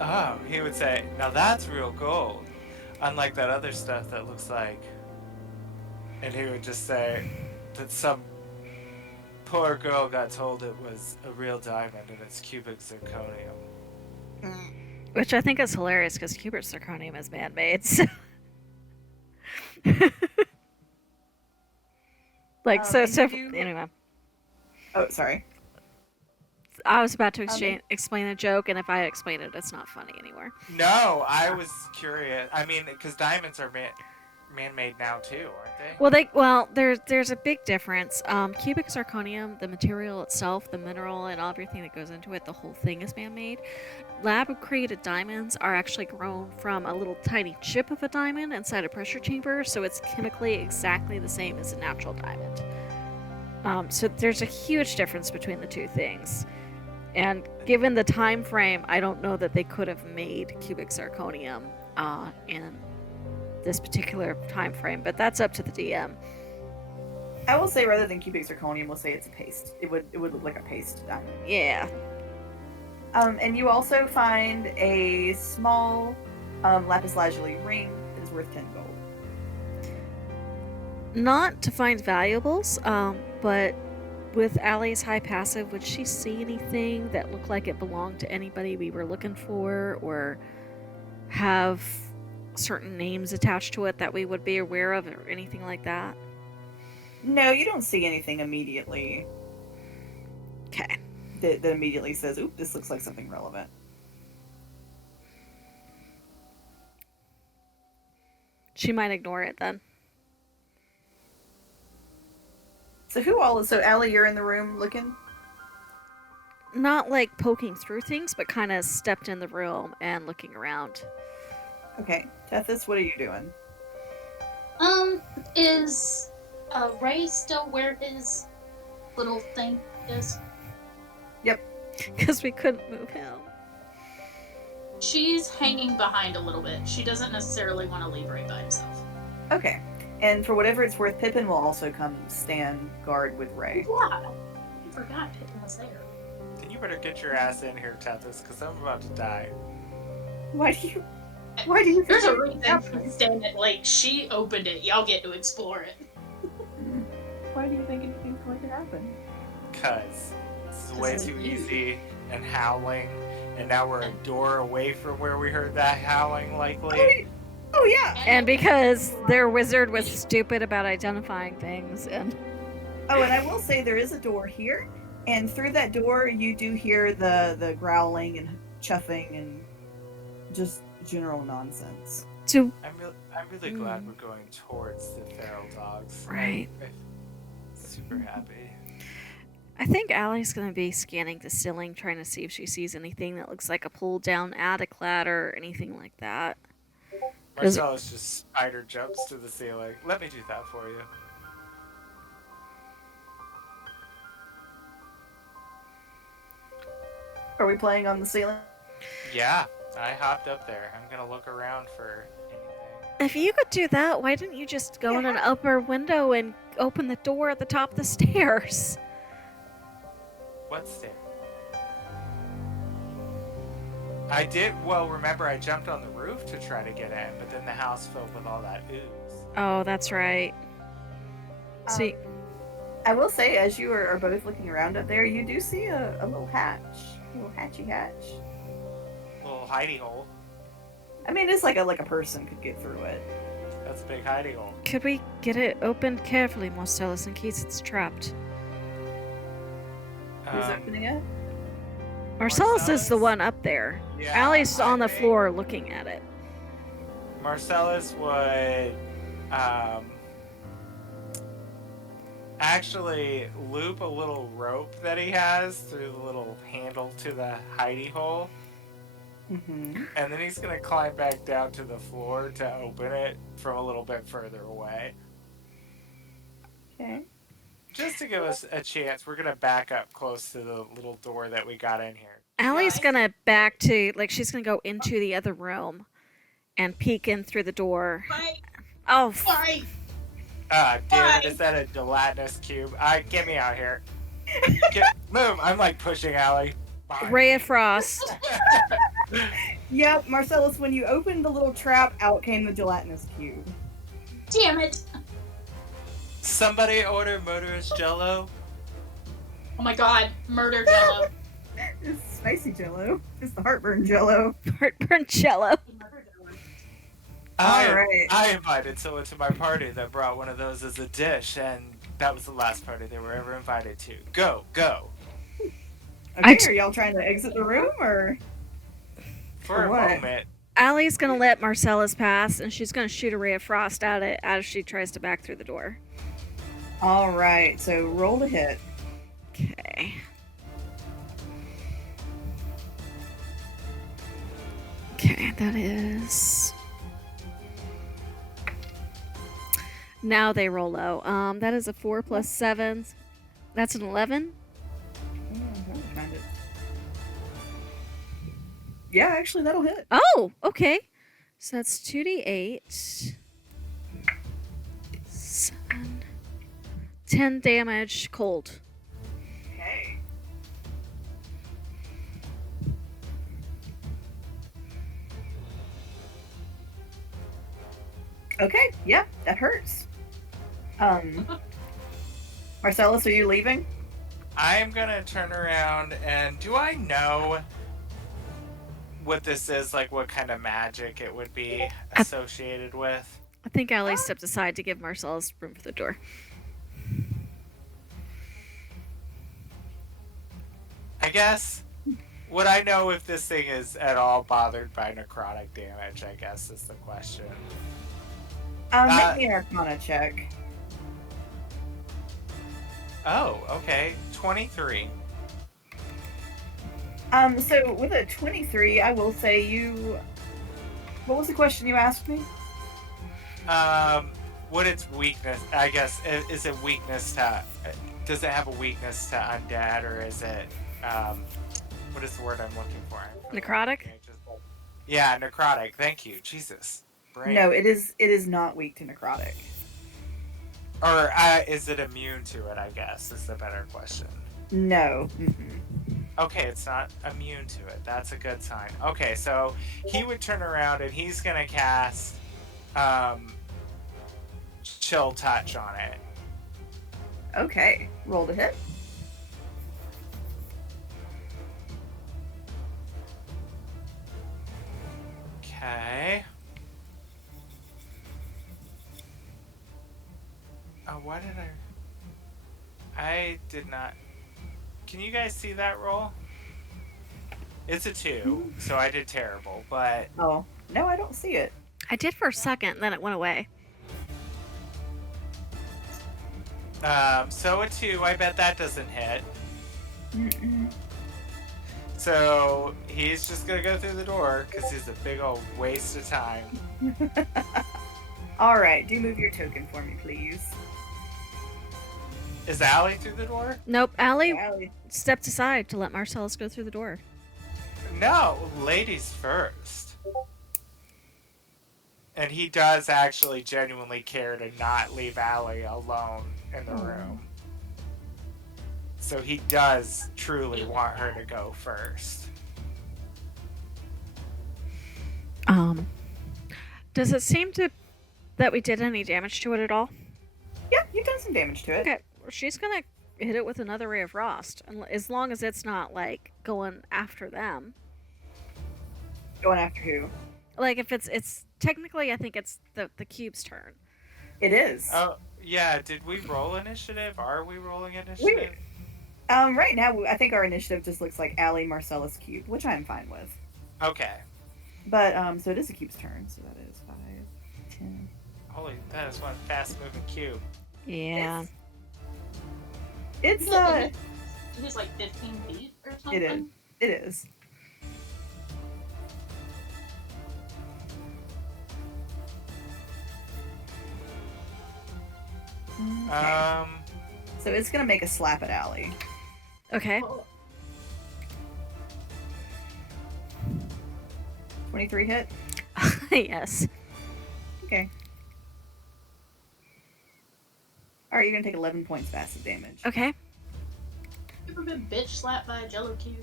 Oh, he would say, now that's real gold. Unlike that other stuff that looks like. And he would just say that some poor girl got told it was a real diamond and it's cubic zirconium. Which I think is hilarious because cubic zirconium is man-made. So. Like, and you- anyway. Oh, sorry. I was about to explain a joke, and if I explain it, it's not funny anymore. No, I was curious. I mean, because diamonds are man-made now too, aren't they? There's a big difference. Cubic zirconium, the material itself, the mineral, and everything that goes into it, the whole thing is man-made. Lab-created diamonds are actually grown from a little tiny chip of a diamond inside a pressure chamber, so it's chemically exactly the same as a natural diamond. So there's a huge difference between the two things. And given the time frame, I don't know that they could have made cubic zirconium in this particular time frame, but that's up to the DM. I will say, rather than cubic zirconium, we'll say it's a paste. It would look like a paste diamond. Yeah. And you also find a small lapis lazuli ring that is worth 10 gold. Not to find valuables, but with Allie's high passive, would she see anything that looked like it belonged to anybody we were looking for, or have certain names attached to it that we would be aware of, or anything like that? No, you don't see anything immediately. Okay. That immediately says, "Oop, this looks like something relevant." She might ignore it then. So so Allie, you're in the room looking? Not like poking through things, but kind of stepped in the room and looking around. Okay. Tethys, what are you doing? Is Ray still where his little thing is? Yep. Because we couldn't move him. She's hanging behind a little bit. She doesn't necessarily want to leave Ray by himself. Okay. And for whatever it's worth, Pippin will also come stand guard with Ray. Yeah. I forgot Pippin was there. Then you better get your ass in here, Tethys, because I'm about to die. Why do you There's a think reason happening? standing like she opened it. Y'all get to explore it. Why do you think anything's going to happen? Because this is way too easy and howling, and now we're a door away from where we heard that howling, likely. Oh yeah. And because their wizard was stupid about identifying things, and Oh, and I will say there is a door here, and through that door you do hear the growling and chuffing and just general nonsense. so I'm really glad we're going towards the feral dogs. right. I'm super happy. I think Allie's gonna be scanning the ceiling, trying to see if she sees anything that looks like a pull-down attic ladder or anything like that. Marcellus just spider jumps to the ceiling. Let me do that for you. Are we playing on the ceiling? Yeah, I hopped up there. I'm gonna look around for anything. If you could do that, why didn't you just go in an upper window and open the door at the top of the stairs? What stair? I did. Well, remember I jumped on the roof to try to get in, but then the house filled with all that ooze. Oh, that's right. See, I will say, as you are both looking around up there, you do see a little hatch. A little hatchy hatch. Little hidey hole. I mean, it's like a person could get through it. That's a big hidey hole. could we get it opened carefully, Marcellus, in case it's trapped? Who's opening it? Marcellus is the one up there. Yeah, Allie's on the think floor looking at it. Marcellus would actually loop a little rope that he has through the little handle to the hidey hole, Mm-hmm. and then he's gonna climb back down to the floor to open it from a little bit further away. Okay. Just to give us a chance, we're gonna back up close to the little door that we got in here. Allie's gonna back to, like, she's gonna go into the other room and peek in through the door. Fight! Oh, Fight! Damn it, is that a gelatinous cube? Get me out here. Move! I'm like pushing Allie. Fine. Ray of Frost. Yep, Marcellus, when you opened the little trap, out came the gelatinous cube. Damn it! Somebody order murderous jello. Oh my god, murder Jello. It's spicy jello. It's the heartburn jello. Heartburn jello. Alright. I invited someone to my party that brought one of those as a dish, and that was the last party they were ever invited to. Go. Okay, are y'all trying to exit the room, or? For a what? moment, Allie's gonna let Marcellus pass, and she's gonna shoot a ray of frost at it as she tries to back through the door. All right, so roll to hit. Okay. Okay, that is. Now they roll low. That is a 4 plus 7. That's an 11. Yeah, actually, that'll hit. Oh, okay. So that's 2d8. 7. 10 damage cold. Okay. Okay, yeah, that hurts. Marcellus, are you leaving? I am gonna turn around and do I know what this is? Like what kind of magic it would be associated with? I think Allie stepped aside to give Marcellus room for the door. I guess. Would I know if this thing is at all bothered by necrotic damage? I guess is the question. Make me an Arcana check. Oh, okay. 23. So with a 23, I will say you. What was the question you asked me? What its weakness? I guess is it weakness to? Does it have a weakness to undead, or is it? What is the word I'm looking for? Necrotic? Yeah, necrotic. Thank you. Jesus. Brain. No, it is not weak to necrotic. Or is it immune to it? I guess is the better question. No. Okay, it's not immune to it. That's a good sign. Okay, so he would turn around and he's gonna cast Chill Touch on it. Okay, roll to hit. Okay. Oh, why did I did not. Can you guys see that roll? It's a 2, so I did terrible, but... Oh, no, I don't see it. I did for a second, then it went away. So a 2, I bet that doesn't hit. Mm-mm. So he's just gonna go through the door, because he's a big old waste of time. Alright, do move your token for me, please. Is Allie through the door? Nope, Allie Allie. stepped aside to let Marcellus go through the door. No, ladies first. And he does actually genuinely care to not leave Allie alone in the room. So he does truly want her to go first. Does it seem that we did any damage to it at all? Yeah, you've done some damage to it. Okay, she's gonna hit it with another ray of frost, and as long as it's not like going after them. Going after who? Like if it's technically, I think it's the cube's turn. It is. Oh, yeah, did we roll initiative? Are we rolling initiative? Right now, I think our initiative just looks like Allie, Marcellus, Cube, which I'm fine with. Okay. But, so it is the Cube's turn, so that is 5, 10. Holy, that is one fast-moving cube. Yeah. It's, He's like 15 feet or something? it is. It is. Okay. So it's gonna make a slap at Allie. Okay. 23 hit? Yes. Okay. Alright, you're gonna take 11 points of acid damage. Okay. You ever been bitch slapped by a jello cube?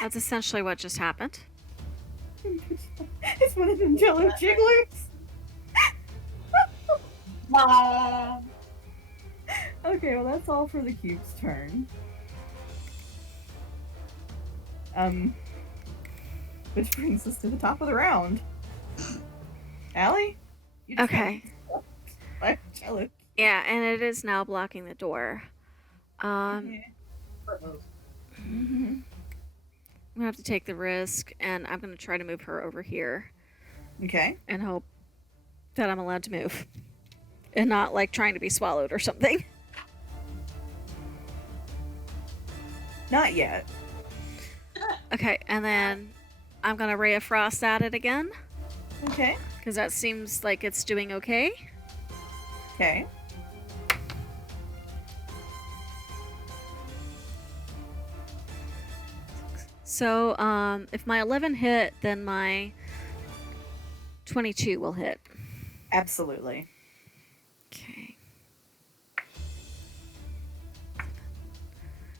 That's essentially what just happened. It's one of them jello jigglers. Okay, well that's all for the cube's turn. Which brings us to the top of the round. Allie? You just Okay. got by a jello. Yeah, and it is now blocking the door. Yeah. Mhm. I'm gonna have to take the risk, and I'm gonna try to move her over here Okay. and hope that I'm allowed to move. And not, like, trying to be swallowed or something. Not yet. Okay, and then I'm gonna Ray of Frost at it again, Okay. because that seems like it's doing okay. Okay. So, if my 11 hit, then my 22 will hit. Absolutely. Okay.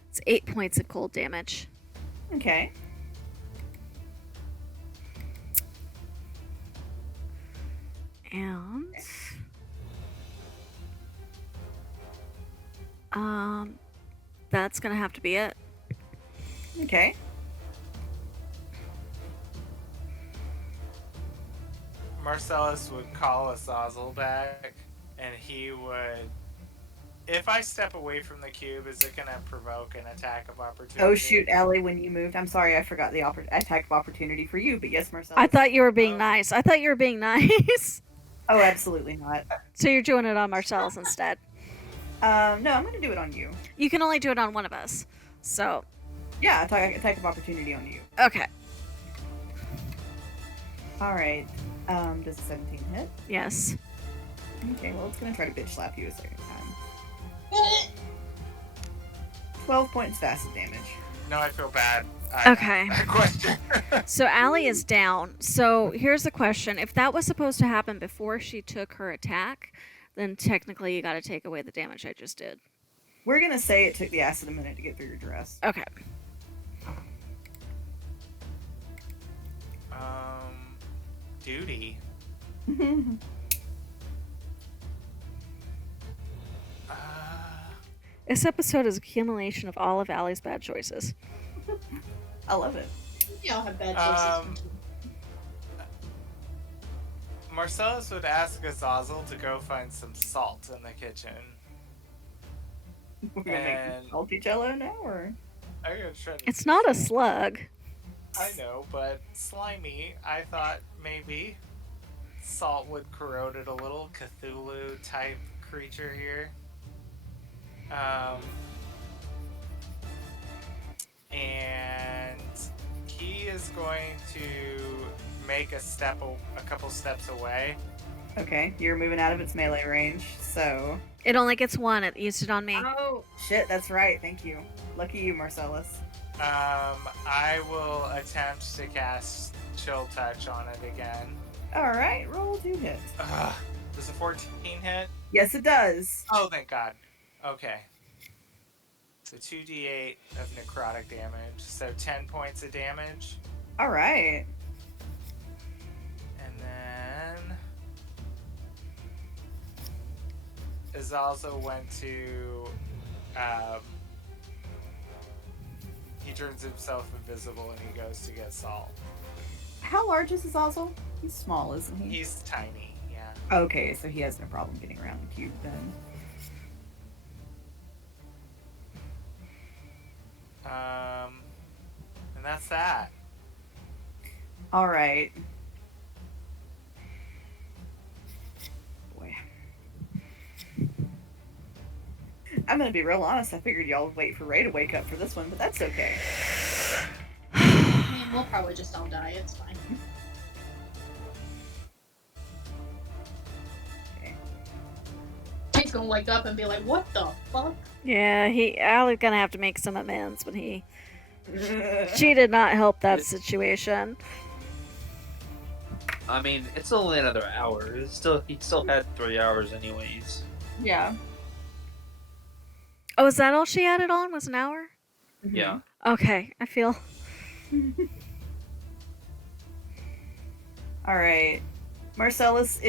It's 8 points of cold damage. Okay. And that's gonna have to be it. Okay. Marcellus would call Azazel back, and he would. If I step away from the cube, is it gonna provoke an attack of opportunity? Oh shoot, Allie, when you moved, I'm sorry, I forgot the attack of opportunity for you. But yes, Marcellus. I thought you were being Oh. nice. I thought you were being nice. Oh, absolutely not. So you're doing it on Marcellus instead. No, I'm gonna do it on you. You can only do it on one of us. So, Yeah, attack of opportunity on you. okay. All right. Does a 17 hit? Yes. Okay, well, it's gonna try to bitch slap you a second time. 12 points of acid damage. No, I feel bad. Okay. Question. So Allie is down. So here's the question. If that was supposed to happen before she took her attack, then technically you gotta take away the damage I just did. We're gonna say it took the acid a minute to get through your dress. Okay. Duty. This episode is accumulation of all of Allie's bad choices. I love it. We all have bad choices. Marcellus would ask Azazel to go find some salt in the kitchen. We're gonna make And- salty jello now, or? I'm gonna try to. It's not a slug. I know, but slimy. I thought maybe salt would corrode it a little. Cthulhu type creature here. And he is going to make a couple steps away. Okay, you're moving out of its melee range, so. It only gets one. It used it on me. Oh shit! That's right. Thank you. Lucky you, Marcellus. I will attempt to cast Chill Touch on it again. All right, roll 2 hits. Does a 14 hit? Yes, it does. Oh, thank God. Okay. So 2d8 of necrotic damage. So 10 points of damage. All right. And then Azazel went to he turns himself invisible and he goes to get salt. How large is Azazel? He's small, isn't he? He's tiny, yeah. Okay, so he has no problem getting around the cube then. And that's that. All right. Boy. I'm gonna be real honest. I figured y'all would wait for Ray to wake up for this one, but that's okay. I mean, we'll probably just all die. It's fine. Okay. He's gonna wake up and be like, "What the fuck?" Yeah, Allie's gonna have to make some amends when she did not help that situation. I mean, it's only another hour. He still had 3 hours anyways. Yeah. Oh, is that all she added on? Was an hour? Yeah. Okay, I feel. All right, Marcellus.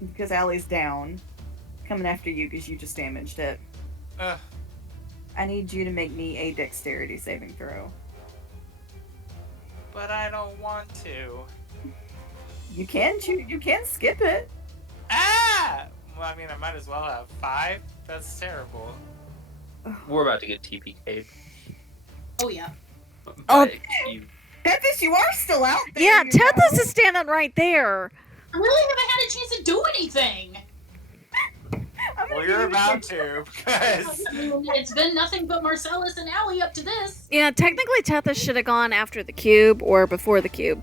Because Allie's down, coming after you because you just damaged it. Ugh. I need you to make me a dexterity saving throw. But I don't want to. You can skip it. Ah! Well, I mean, I might as well have 5. That's terrible. We're about to get TPK'd. Oh yeah. Oh. By you. Tethys, you are still out there. Yeah, you Tethys know. is standing right there. I really haven't had a chance to do anything. I'm gonna Well, give you're you a about chance. to, because I mean, it's been nothing but Marcellus and Allie up to this. Yeah, technically Tethys should have gone after the cube or before the cube.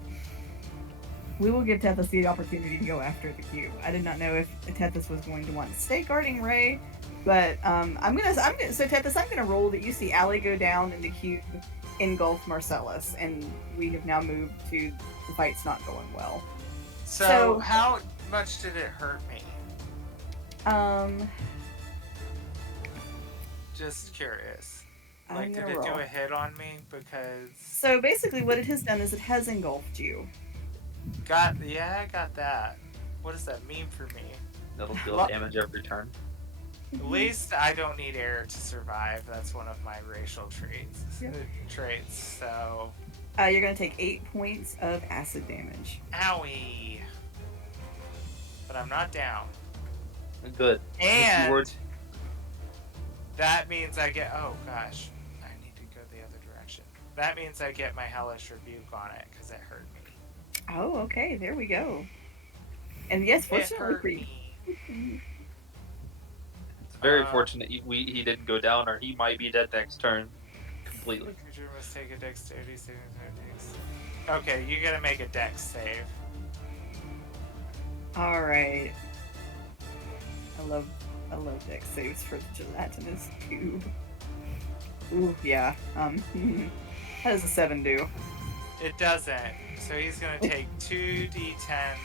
We will give Tethys the opportunity to go after the cube. I did not know if Tethys was going to want to stay guarding Ray, but so Tethys, I'm gonna roll that you see Allie go down and the cube engulf Marcellus, and we have now moved to the fight's not going well. so how much did it hurt me? Just curious. Like, I'm did gonna it do roll. a hit on me? Because So basically, what it has done is it has engulfed you. I got that. What does that mean for me? That'll deal Well- damage every turn. At least I don't need air to survive. That's one of my racial traits. Yep. So, You're gonna take 8 points of acid damage. owie. But I'm not down. Good. And Keyword. that means I get. Oh gosh, I need to go the other direction. That means I get my hellish rebuke on it because it hurt me. Oh, okay, there we go. And yes, It fortunately hurt for you. me. It's very fortunate he didn't go down, or he might be dead next turn. Completely. Creature must take a dexterity saving throw. Okay, you gotta make a dex save. All right. I love dex saves for the gelatinous cube. Ooh, yeah. How does a 7 do? It doesn't. So he's gonna take 2d10,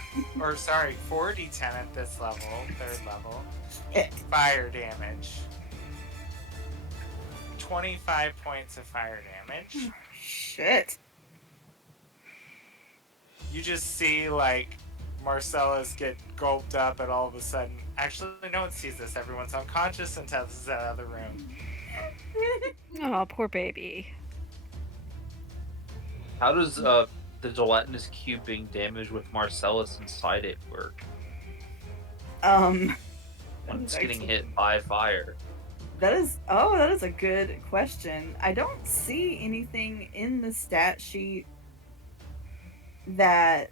or sorry, 4d10 at this level, 3rd level, fire damage. 25 points of fire damage. Shit. You just see, like, Marcellus get gulped up, and all of a sudden, actually, no one sees this. Everyone's unconscious until this is out of the room. Oh, poor baby. How does the gelatinous cube being damaged with Marcellus inside it work That when is it's getting actually- hit by fire? That is a good question. I don't see anything in the stat sheet that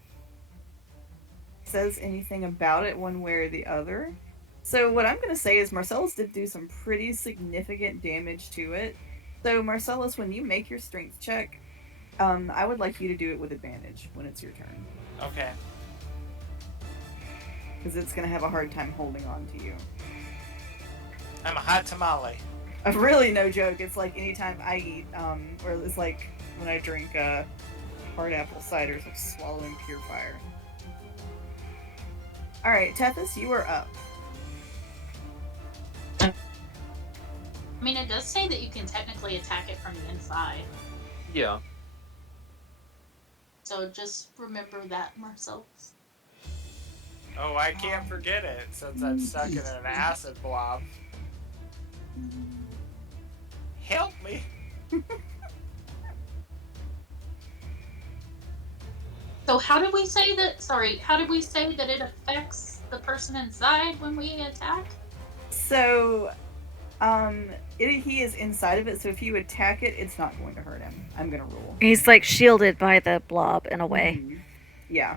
says anything about it one way or the other. So what I'm going to say is Marcellus did do some pretty significant damage to it. So Marcellus, when you make your strength check, I would like you to do it with advantage when it's your turn. Okay. Because it's going to have a hard time holding on to you. I'm a hot tamale. Really, no joke. It's like anytime I eat, or it's like when I drink hard apple cider, it's like swallowing pure fire. Alright, Tethys, you are up. I mean, it does say that you can technically attack it from the inside. Yeah. So just remember that, Marcellus. Oh, I can't forget it since I'm stuck in an acid blob. Help me! So how did we say that? Sorry, how did we say that it affects the person inside when we attack? So, he is inside of it, so if you attack it, it's not going to hurt him. I'm gonna rule. He's like shielded by the blob in a way. Mhm. Yeah.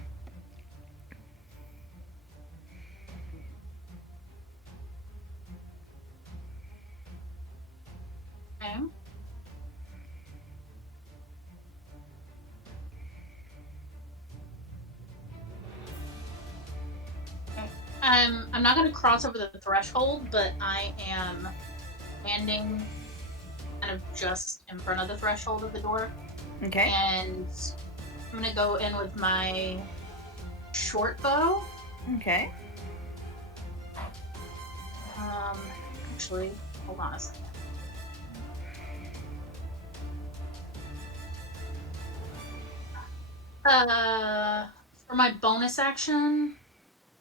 Okay. I'm not going to cross over the threshold, but I am standing kind of just in front of the threshold of the door. Okay. And I'm going to go in with my short bow. Okay. Actually, hold on a second. For my bonus action,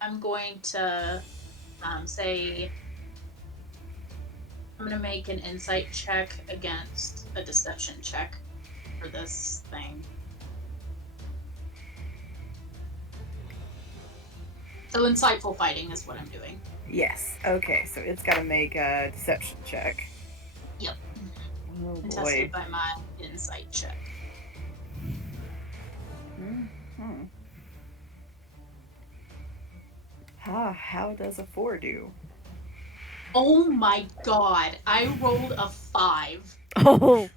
I'm going to say I'm going to make an insight check against a deception check for this thing. So insightful fighting is what I'm doing. Yes. Okay, so it's got to make a deception check. Yep. Oh boy. Contested by my insight check. How does a 4 do? Oh my god, I rolled a 5. Oh.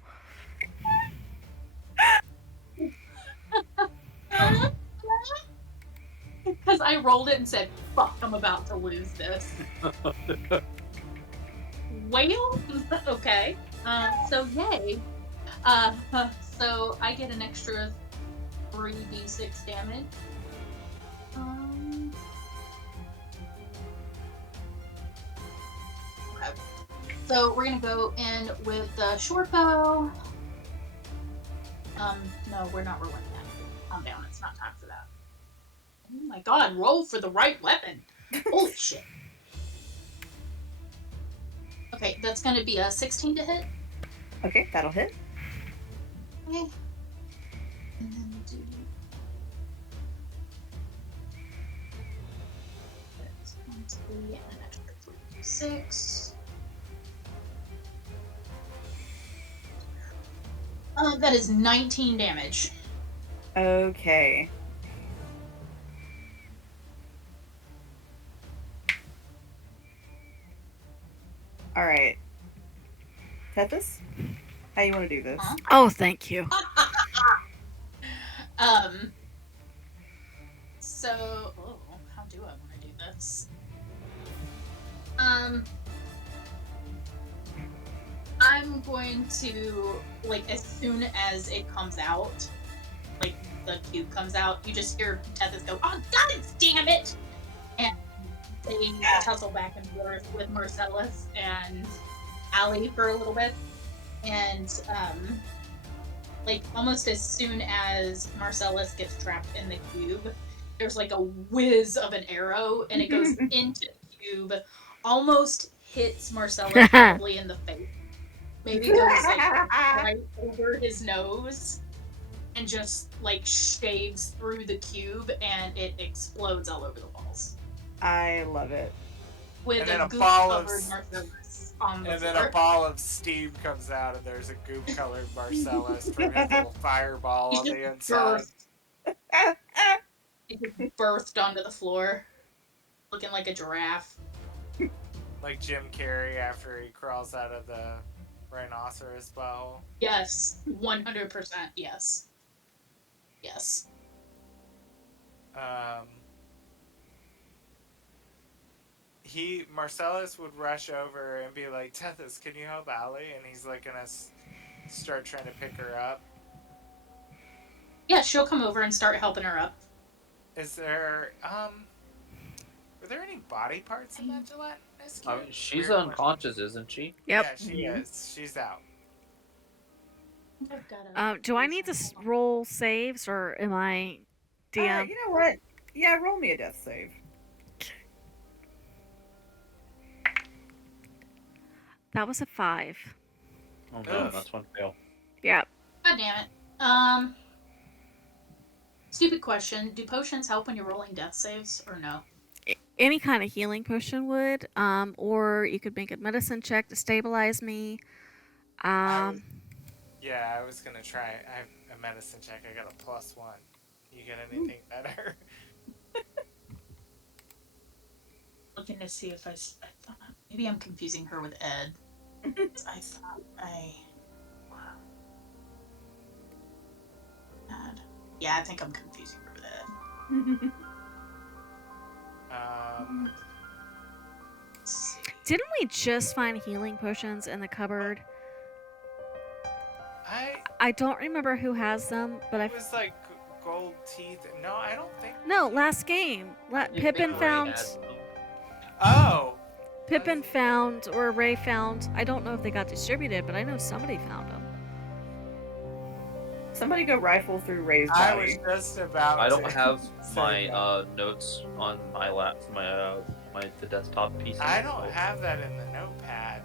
Because I rolled it and said, fuck, I'm about to lose this. Well, okay. So yay. So I get an extra 3d6 damage. Okay. So we're gonna go in with the short bow. No, we're not rolling that. Calm down, it's not time for that. Oh my god, roll for the right weapon. Holy shit. Okay, that's gonna be a 16 to hit. Okay, that'll hit. Okay. And then do that's 1, 3, and an extra 3d6. That is 19 damage. Okay. Alright. Tethys? How you want to do this? Huh? Oh, thank you. So, how do I want to do this? I'm going to, like, as soon as it comes out, like, the cube comes out, you just hear Tethys go, oh, god damn it! And they tussle back and forth with Marcellus and Allie for a little bit. And, like, almost as soon as Marcellus gets trapped in the cube, there's, like, a whiz of an arrow, and it goes into the cube, almost hits Marcellus probably in the face. Maybe goes, like, right over his nose, and just, like, shaves through the cube, and it explodes all over the walls. I love it. With And a then goop-covered Marcellus on the And floor. then a ball of steam comes out, and there's a goop-colored Marcellus from his little fireball on the inside. He just birthed onto the floor, looking like a giraffe. Like Jim Carrey after he crawls out of the rhinoceros bowl. Yes, 100%. Yes. Yes. Marcellus would rush over and be like, Tethys, can you help Allie? And he's like gonna start trying to pick her up. Yeah, she'll come over and start helping her up. Is there, were there any body parts in that gelatinous cube? She's unconscious, isn't she? Yep. Yeah, she is. She's out. Do I need to roll saves, or am I DM? You know what? Yeah, roll me a death save. That was a 5. Oh no, that's one fail. Yeah. God damn it. Stupid question. Do potions help when you're rolling death saves, or no? Any kind of healing potion would. Or you could make a medicine check to stabilize me. I was gonna try. I have a medicine check. I got a +1. You get anything better? Looking to see if I thought maybe I'm confusing her with Ed. I thought yeah, I think I'm confusing her with Ed. Let's see. Didn't we just find healing potions in the cupboard? I don't remember who has them, but It was like gold teeth. No, I don't think. No, last game. Pippin found. Oh. Pippin found, or Ray found. I don't know if they got distributed, but I know somebody found them. Somebody go rifle through Ray's body. I was just about. I don't have my notes on my the desktop PC. I don't have that in the notepad,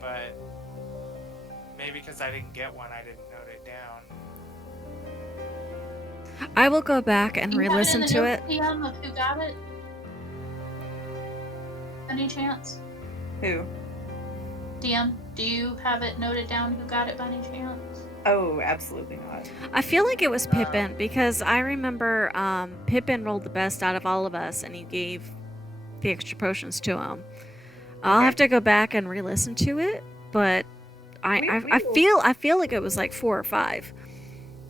but maybe because I didn't get one, I didn't note it down. I will go back and re-listen to it. DM of who got it? Any chance? Who? DM, do you have it noted down who got it by any chance? Oh, absolutely not. I feel like it was Pippin because I remember Pippin rolled the best out of all of us, and he gave the extra potions to him. I'll have to go back and re-listen to it, but I feel like it was like 4 or 5.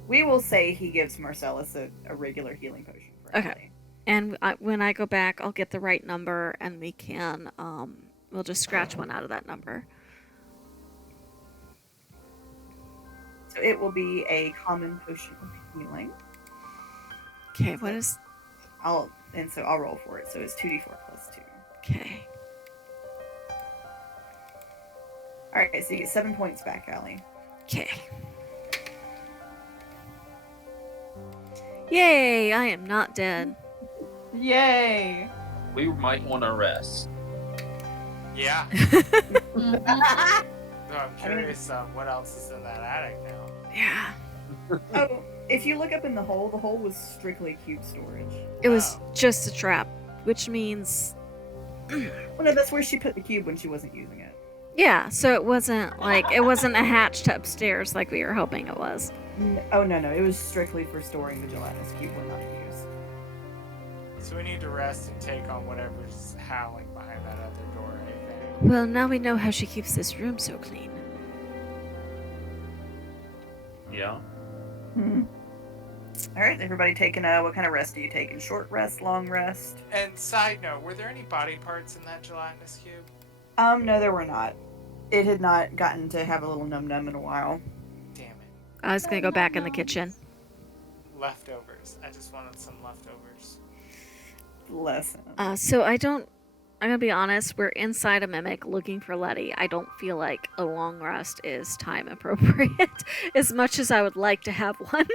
We will say he gives Marcellus a regular healing potion for Okay. And when I go back, I'll get the right number, and we can we'll just scratch one out of that number. So it will be a common potion of healing. Okay, what is? I'll roll for it. So it's 2d4 plus 2. Okay. All right, so you get 7 points back, Allie. Okay. Yay! I am not dead. Yay! We might want to rest. Yeah. Mhm. So I'm curious what else is in that attic now. Yeah. Oh, if you look up in the hole was strictly cube storage. It was just a trap, which means. Well, no, that's where she put the cube when she wasn't using it. Yeah, so it wasn't a hatch to upstairs like we were hoping it was. Oh, no. It was strictly for storing the gelatinous cube when not in use. So we need to rest and take on whatever's howling behind that other door, I think. Well, now we know how she keeps this room so clean. Yeah. All right, everybody taking what kind of rest are you taking? Short rest, long rest? And side note, were there any body parts in that gelatinous cube? No, there were not. It had not gotten to have a little num-num in a while. Damn it. I was gonna go back in the kitchen. Leftovers. I just wanted some leftovers. Lesson. I'm gonna be honest, we're inside a mimic looking for Letty. I don't feel like a long rest is time appropriate as much as I would like to have one.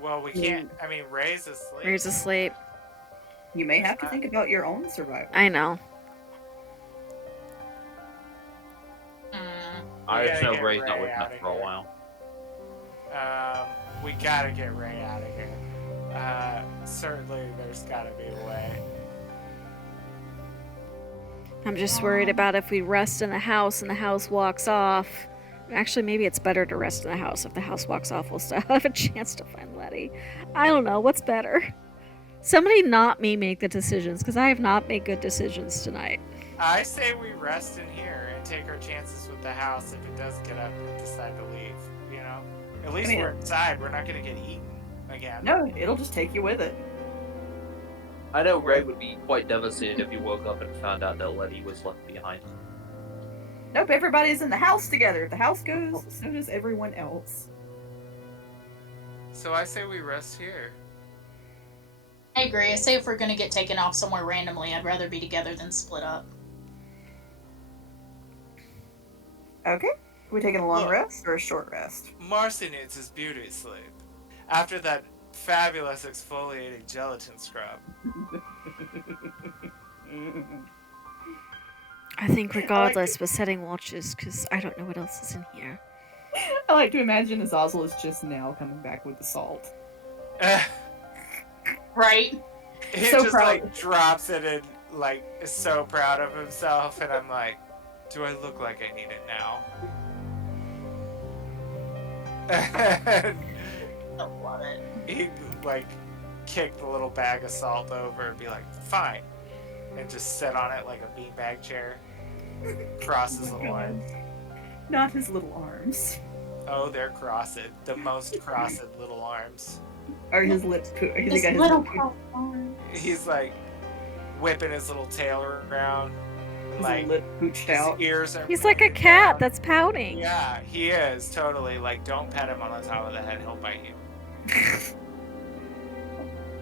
Well, we can't. I mean, Ray's asleep. Ray's asleep. You may have to think about your own survival. I know. I just know get Ray's not Ray waking up outta for a here. while. We gotta get Ray out of here. Certainly, there's gotta be a way. I'm just worried about if we rest in the house and the house walks off. Actually, maybe it's better to rest in the house. If the house walks off, we'll still have a chance to find Letty. I don't know. What's better? Somebody not me make the decisions, because I have not made good decisions tonight. I say we rest in here and take our chances with the house if it does get up and decide to leave. You know, at least we're inside. We're not gonna get eaten again. No, it'll just take you with it. I know Ray would be quite devastated if he woke up and found out that Letty was left behind. Nope, everybody's in the house together. If the house goes, so does everyone else. So I say we rest here. I agree. I say if we're gonna get taken off somewhere randomly, I'd rather be together than split up. Okay. We taking a long Look. rest or a short rest? Marcy needs his beauty sleep after that fabulous exfoliating gelatin scrub. I think regardless, we're setting watches, because I don't know what else is in here. I like to imagine Azazel is just now coming back with the salt. Right? He So just proud. like drops it and like is so proud of himself, and I'm like, do I look like I need it now? And I love it. he'd like kick the little bag of salt over and be like, fine, and just sit on it like a beanbag chair. Cross his little arms. Not his little arms. Oh, they're crossed. The most crossed little arms. Or his lips. Has he This got his little lip poo- He's like whipping his little tail around. his Like lip pooched his out? ears are He's like a pointed cat down. that's pouting. Yeah, he is totally. Like, don't pet him on the top of the head; he'll bite you.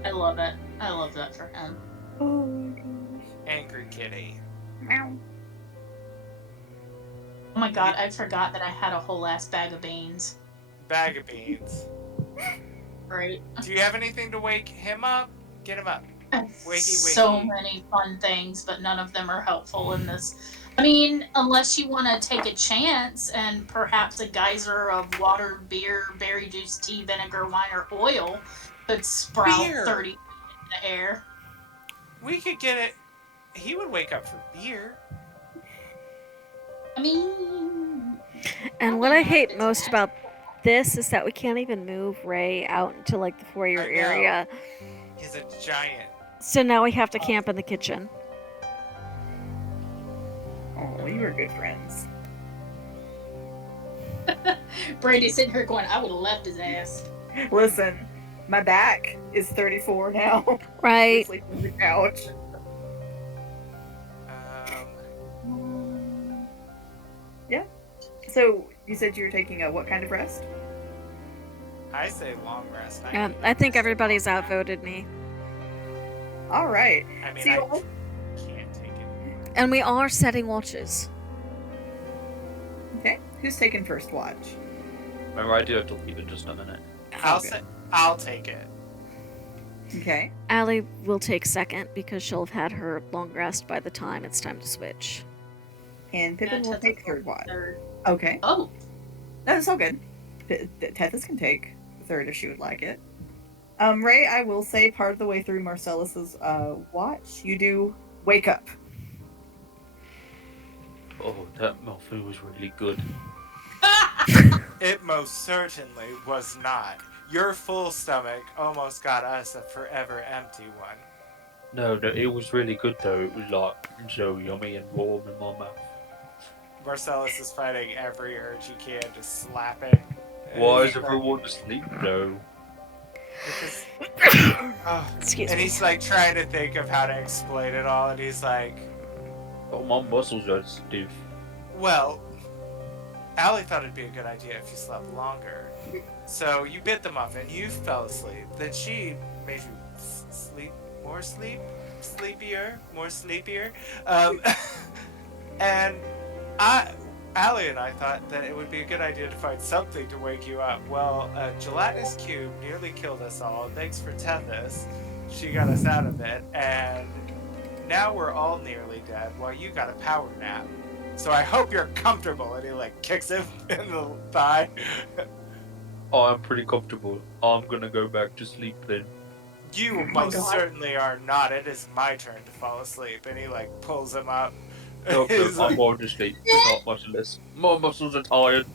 I love it. I love that for him. Oh my gosh. Angry kitty. Meow. Oh my god, I forgot that I had a whole ass bag of beans. Bag of beans. Right? Do you have anything to wake him up? Get him up. Wakey, So wakey. many fun things, but none of them are helpful in this. I mean, unless you want to take a chance and perhaps a geyser of water, beer, berry juice, tea, vinegar, wine, or oil could sprout Beer. 30 feet in the air. We could get it. He would wake up for beer. I mean, And Probably what I not if hate it's most magical. about this is that we can't even move Ray out into like the foyer I know. area. He's a giant. So now we have to camp in the kitchen. Oh, you were good friends. Brandy's sitting here going, I would have left his ass. Listen, my back is 34 now. Right. Sleep on the couch. Yeah. So you said you were taking a what kind of rest? I say long rest. I think everybody's outvoted me. All right. I mean, See, I well- can't take it. And we are setting watches. Okay. Who's taking first watch? Remember, I do have to leave in just a minute. I'll take it. Okay. Allie will take second because she'll have had her long rest by the time it's time to switch. And Pippin will Tethys take third watch. Third. Okay. Oh, No, it's all good. Tethys can take third if she would like it. Ray, I will say part of the way through Marcellus's watch, you do wake up. Oh, that muffin was really good. It most certainly was not. Your full stomach almost got us a forever empty one. No, it was really good though. It was like so yummy and warm in my mouth. Marcellus is fighting every urge he can to slap it. And Why he's is everyone asleep though? Because, oh, Excuse and me. he's like trying to think of how to explain it all, and he's like, Oh, my muscles are stiff. well, Allie thought it'd be a good idea if you slept longer. So you bit the muffin, you fell asleep. Then she made you sleep, sleepier, more sleepier. And Allie and I thought that it would be a good idea to find something to wake you up. Well, a gelatinous cube nearly killed us all. And thanks for Tethys, she got us out of it, and now we're all nearly dead while you got a power nap. So I hope you're comfortable. And he like kicks him in the thigh. Oh, I'm pretty comfortable. I'm gonna go back to sleep then. You most certainly are not. It is my turn to fall asleep. And he like pulls him up. No, He's I'm like, going to sleep. Not much less. My muscles are tired.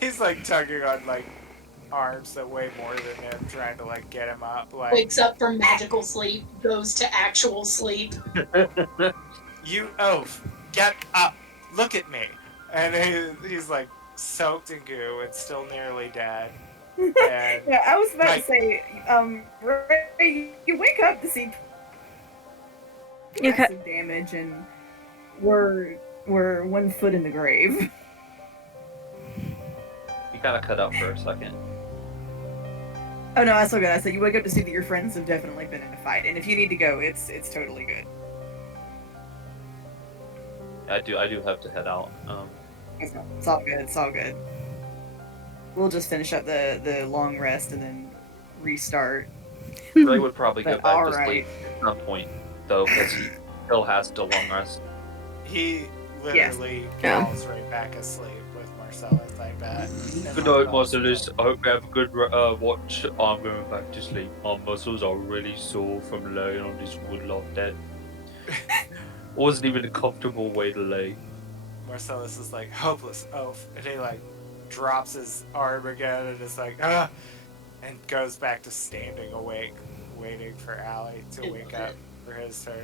he's like tugging on like arms that weigh more than him, trying to like get him up. Like wakes up from magical sleep, goes to actual sleep. you oaf, get up, look at me. And he's like soaked in goo and still nearly dead. And Yeah, I was about Like- to say, Ray, you wake up to see You ca- massive damage, and we're 1 foot in the grave. You kind of cut out for a second. Oh no, that's so good. I said you wake up to see that your friends have definitely been in a fight, and if you need to go, it's totally good. I do have to head out. It's all good. It's all good. We'll just finish up the long rest and then restart. Ray would probably go But back to alright. sleep at some point, though, because he still has to long rest. he Yes. literally Yeah. falls right back asleep with Marcellus, I bet. And Good night, Marcellus- Marcellus. I hope you have a good watch. I'm going back to sleep. My muscles are really sore from laying on this wood log dead. Wasn't even a comfortable way to lay. Marcellus is like hopeless oaf, and he like drops his arm again and is like and goes back to standing awake, waiting for Allie to I wake love up it. for his turn.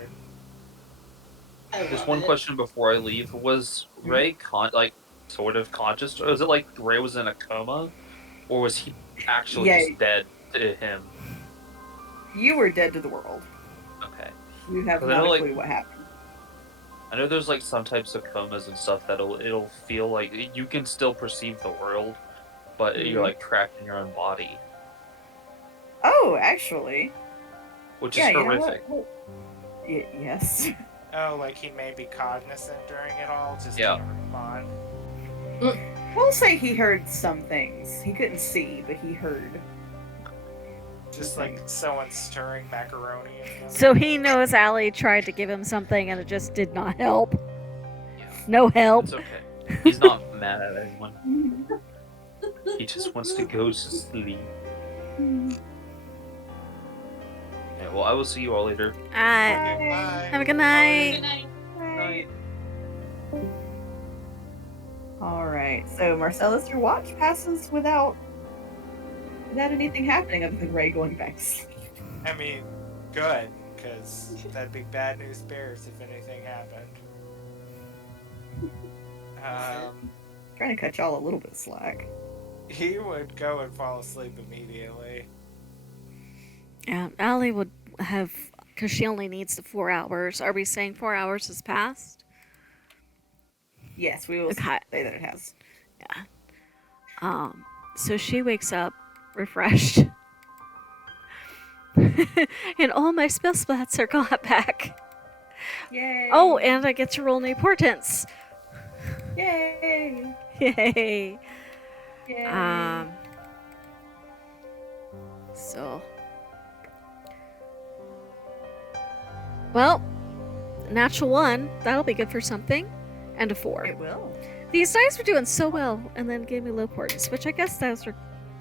I Just love one it. question before I leave: was Ray sort of conscious? Or is it like Ray was in a coma, or was he actually Yeah. just dead to him? You were dead to the world. Okay. You have Well, I not know, a like- clue what happened. I know there's like some types of comas and stuff that it'll feel like you can still perceive the world, but you're Mhm. like trapped in your own body, Oh, actually, which yeah. is You know horrific. what? Yes. Oh, like he may be cognizant during it all, just Yeah. can't respond. We'll say he heard some things. He couldn't see, but he heard. Just like someone stirring macaroni in him. So he knows Allie tried to give him something and it just did not help. Yeah. No help. It's okay. He's not mad at anyone. He just wants to go to sleep. Okay, well, I will see you all later. Goodbye. Have a good Good night. night. Night. Aw. right. So Marcellus, your watch passes without anything happening other than Ray going back to sleep. I mean, good, because that'd be bad news bears if anything happened. Trying to cut y'all a little bit of slack. He would go and fall asleep immediately. Yeah, Allie would have, because she only needs the 4 hours. Are we saying 4 hours has passed? Yes, we will Okay. say that it has. Yeah. So she wakes up refreshed. And all my spell spots are gone back. Yay! Oh, and I get to roll new portents. Yay! Yay. Yay! So. Well, natural 1, that'll be good for something. And a 4. It will. These dice were doing so well, and then gave me low portents, which I guess those are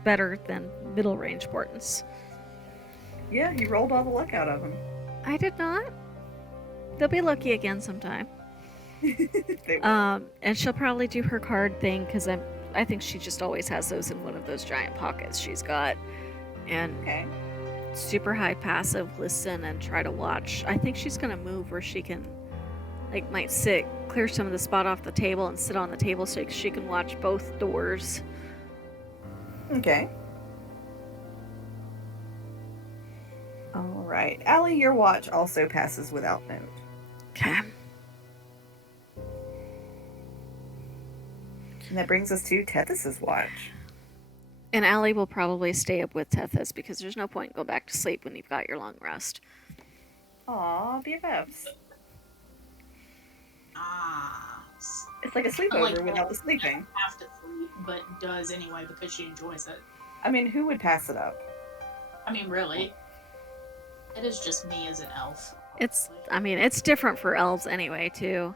better than middle range portents. Yeah, you rolled all the luck out of them. I did not. They'll be lucky again sometime. They will. And she'll probably do her card thing because I think she just always has those in one of those giant pockets she's got. And Okay. super high passive, listen and try to watch. I think she's gonna move where she can, like, might sit, clear some of the spot off the table and sit on the table so she can watch both doors. Okay. All right, Allie, your watch also passes without note. Okay. And that brings us to Tethys's watch. And Allie will probably stay up with Tethys because there's no point in going back to sleep when you've got your long rest. Aw, BFFs. Ah. It's like a sleepover Like, without the sleeping. Have to sleep, but does anyway because she enjoys it. I mean, who would pass it up? I mean, really. It is just me as an elf. It's different for elves anyway, too.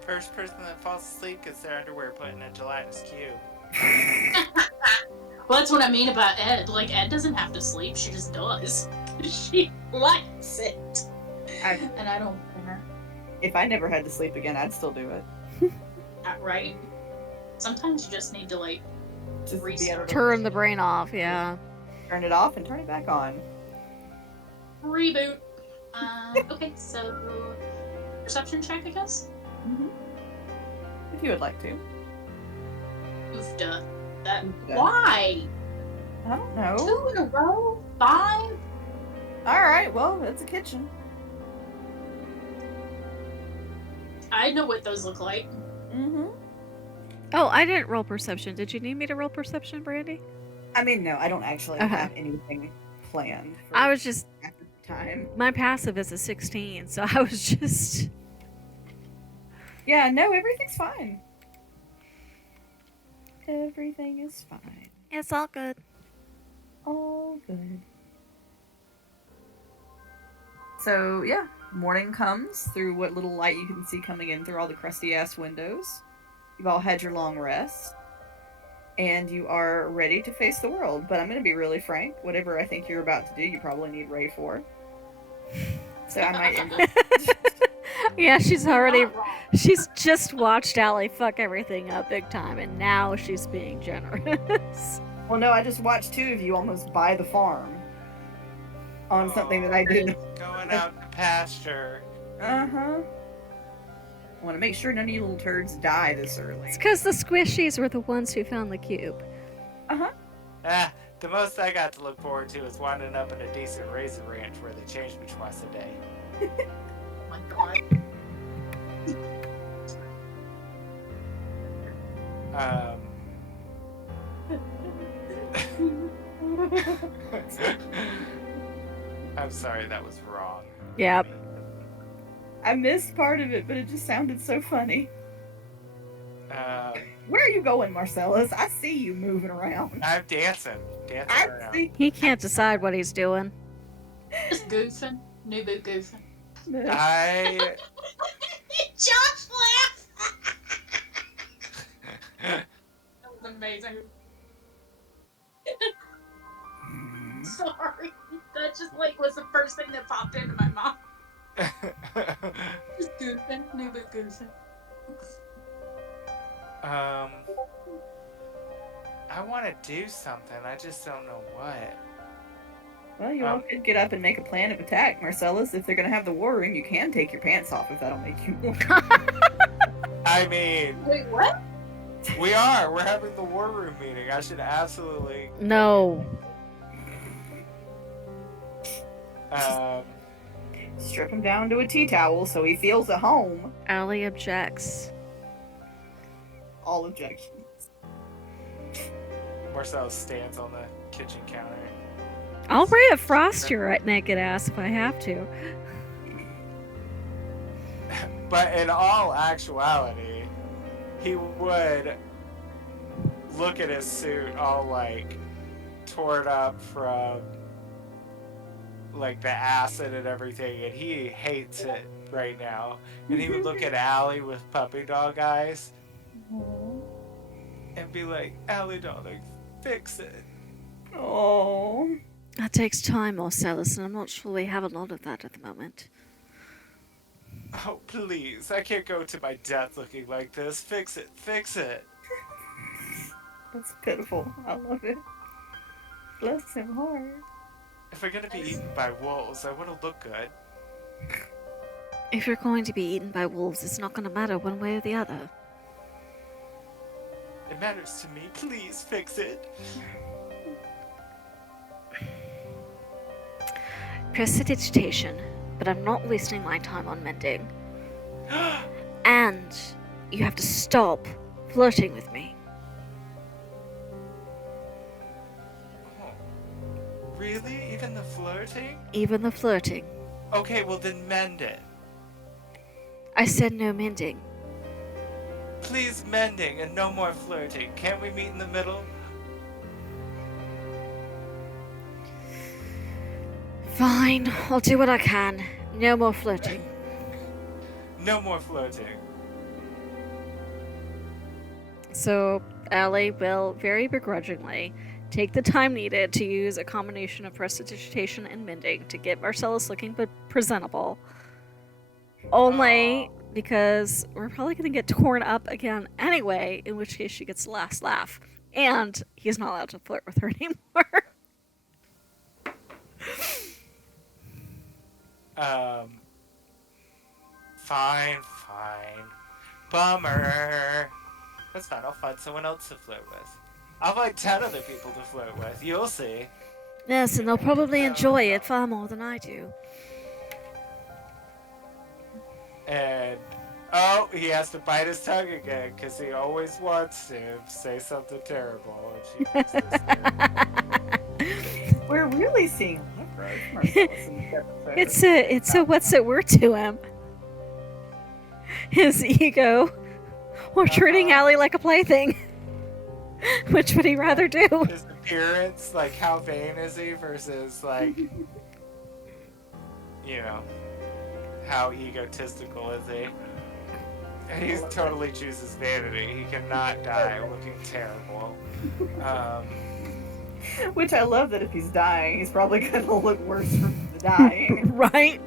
First person that falls asleep gets their underwear put in a gelatinous cube. Well, that's what I mean about Ed. Like, Ed doesn't have to sleep, she just does. She likes it. And I don't care. If I never had to sleep again, I'd still do it. Right? Sometimes you just need to, like, Just be Restart. able to Turn the brain off, yeah. turn it off and turn it back on. reboot. Okay, so perception check, I guess. Mm-hmm. If you would like to. Oofda. That. Oofda. Why? I don't know. 2 in a row? 5? Alright, well, it's a kitchen. I know what those look like. Mm-hmm. Oh, I didn't roll perception. Did you need me to roll perception, Brandy? I mean, no, I don't actually Okay. have anything planned for I was just... at the time. My passive is a 16, so I was just... Yeah, no, everything's fine. Everything is fine. It's all good. All good. So, yeah, morning comes through what little light you can see coming in through all the crusty-ass windows. You've all had your long rest. And you are ready to face the world. But I'm going to be really frank. Whatever I think you're about to do, you probably need Ray for. So I might end up... Yeah, she's just watched Allie fuck everything up big time, and now she's being generous. Well, no, I just watched 2 of you almost buy the farm. On something that I did. Going out to pasture. Uh-huh. I want to make sure none of you little turds die this early. It's because the squishies were the ones who found the cube. Uh-huh. The most I got to look forward to is winding up in a decent razor ranch where they change me twice a day. Oh my god. I'm sorry, that was wrong. Yep. I missed part of it, but it just sounded so funny. Um, Where are you going, Marcellus? I see you moving around. I'm dancing I around. see. He can't decide what he's doing. Just goofing. New boot goofing. I Josh laughed! That was amazing. Sorry. That just like was the first thing that popped into my mouth. Just goofing. New boot goofing. I want to do something. I just don't know what. Well, you all could get up and make a plan of attack, Marcellus. If they're gonna have the war room, you can take your pants off if that'll make you more. I mean, Wait, what? we are. We're having the war room meeting. I should absolutely. No. Strip him down to a tea towel so he feels at home. Allie objects. All objections. Marcel stands on the kitchen counter. I'll refrost your naked ass if I have to. But in all actuality, he would look at his suit all like torn up from like the acid and everything, and he hates it right now. And he would look at Allie with puppy dog eyes and be like, Allie, darling, fix it. Oh. That takes time, Marcellus, and I'm not sure we have a lot of that at the moment. Oh, please. I can't go to my death looking like this. Fix it. Fix it. That's pitiful. I love it. Bless him hard. If we're gonna be eaten by wolves, I want to look good. If you're going to be eaten by wolves, it's not going to matter one way or the other. It matters to me. Please fix it. Prestidigitation, but I'm not wasting my time on mending. And you have to stop flirting with me. Really? Even the flirting? Even the flirting. Okay, well then mend it. I said no mending. Please mending and no more flirting. Can't we meet in the middle? Fine, I'll do what I can. No more flirting. No more flirting. So, Allie will very begrudgingly take the time needed to use a combination of prestidigitation and mending to get Marcellus looking but presentable. Only because we're probably going to get torn up again anyway, in which case she gets the last laugh. And he's not allowed to flirt with her anymore. Fine. Bummer. That's fine, I'll find someone else to flirt with. I'll find 10 other people to flirt with, you'll see. Yes, and they'll probably enjoy it far more than I do. And, oh, he has to bite his tongue again, because he always wants to say something terrible. And she makes this We're really seeing a lot of growth from Marcellus in this episode. It's a what's it word to him? His ego. Or treating Allie like a plaything. Which would he rather do? His appearance, like how vain is he versus like, you know, how egotistical is he? And he totally chooses vanity. He cannot die looking terrible. Which I love that if he's dying, he's probably gonna look worse from the dying. Right?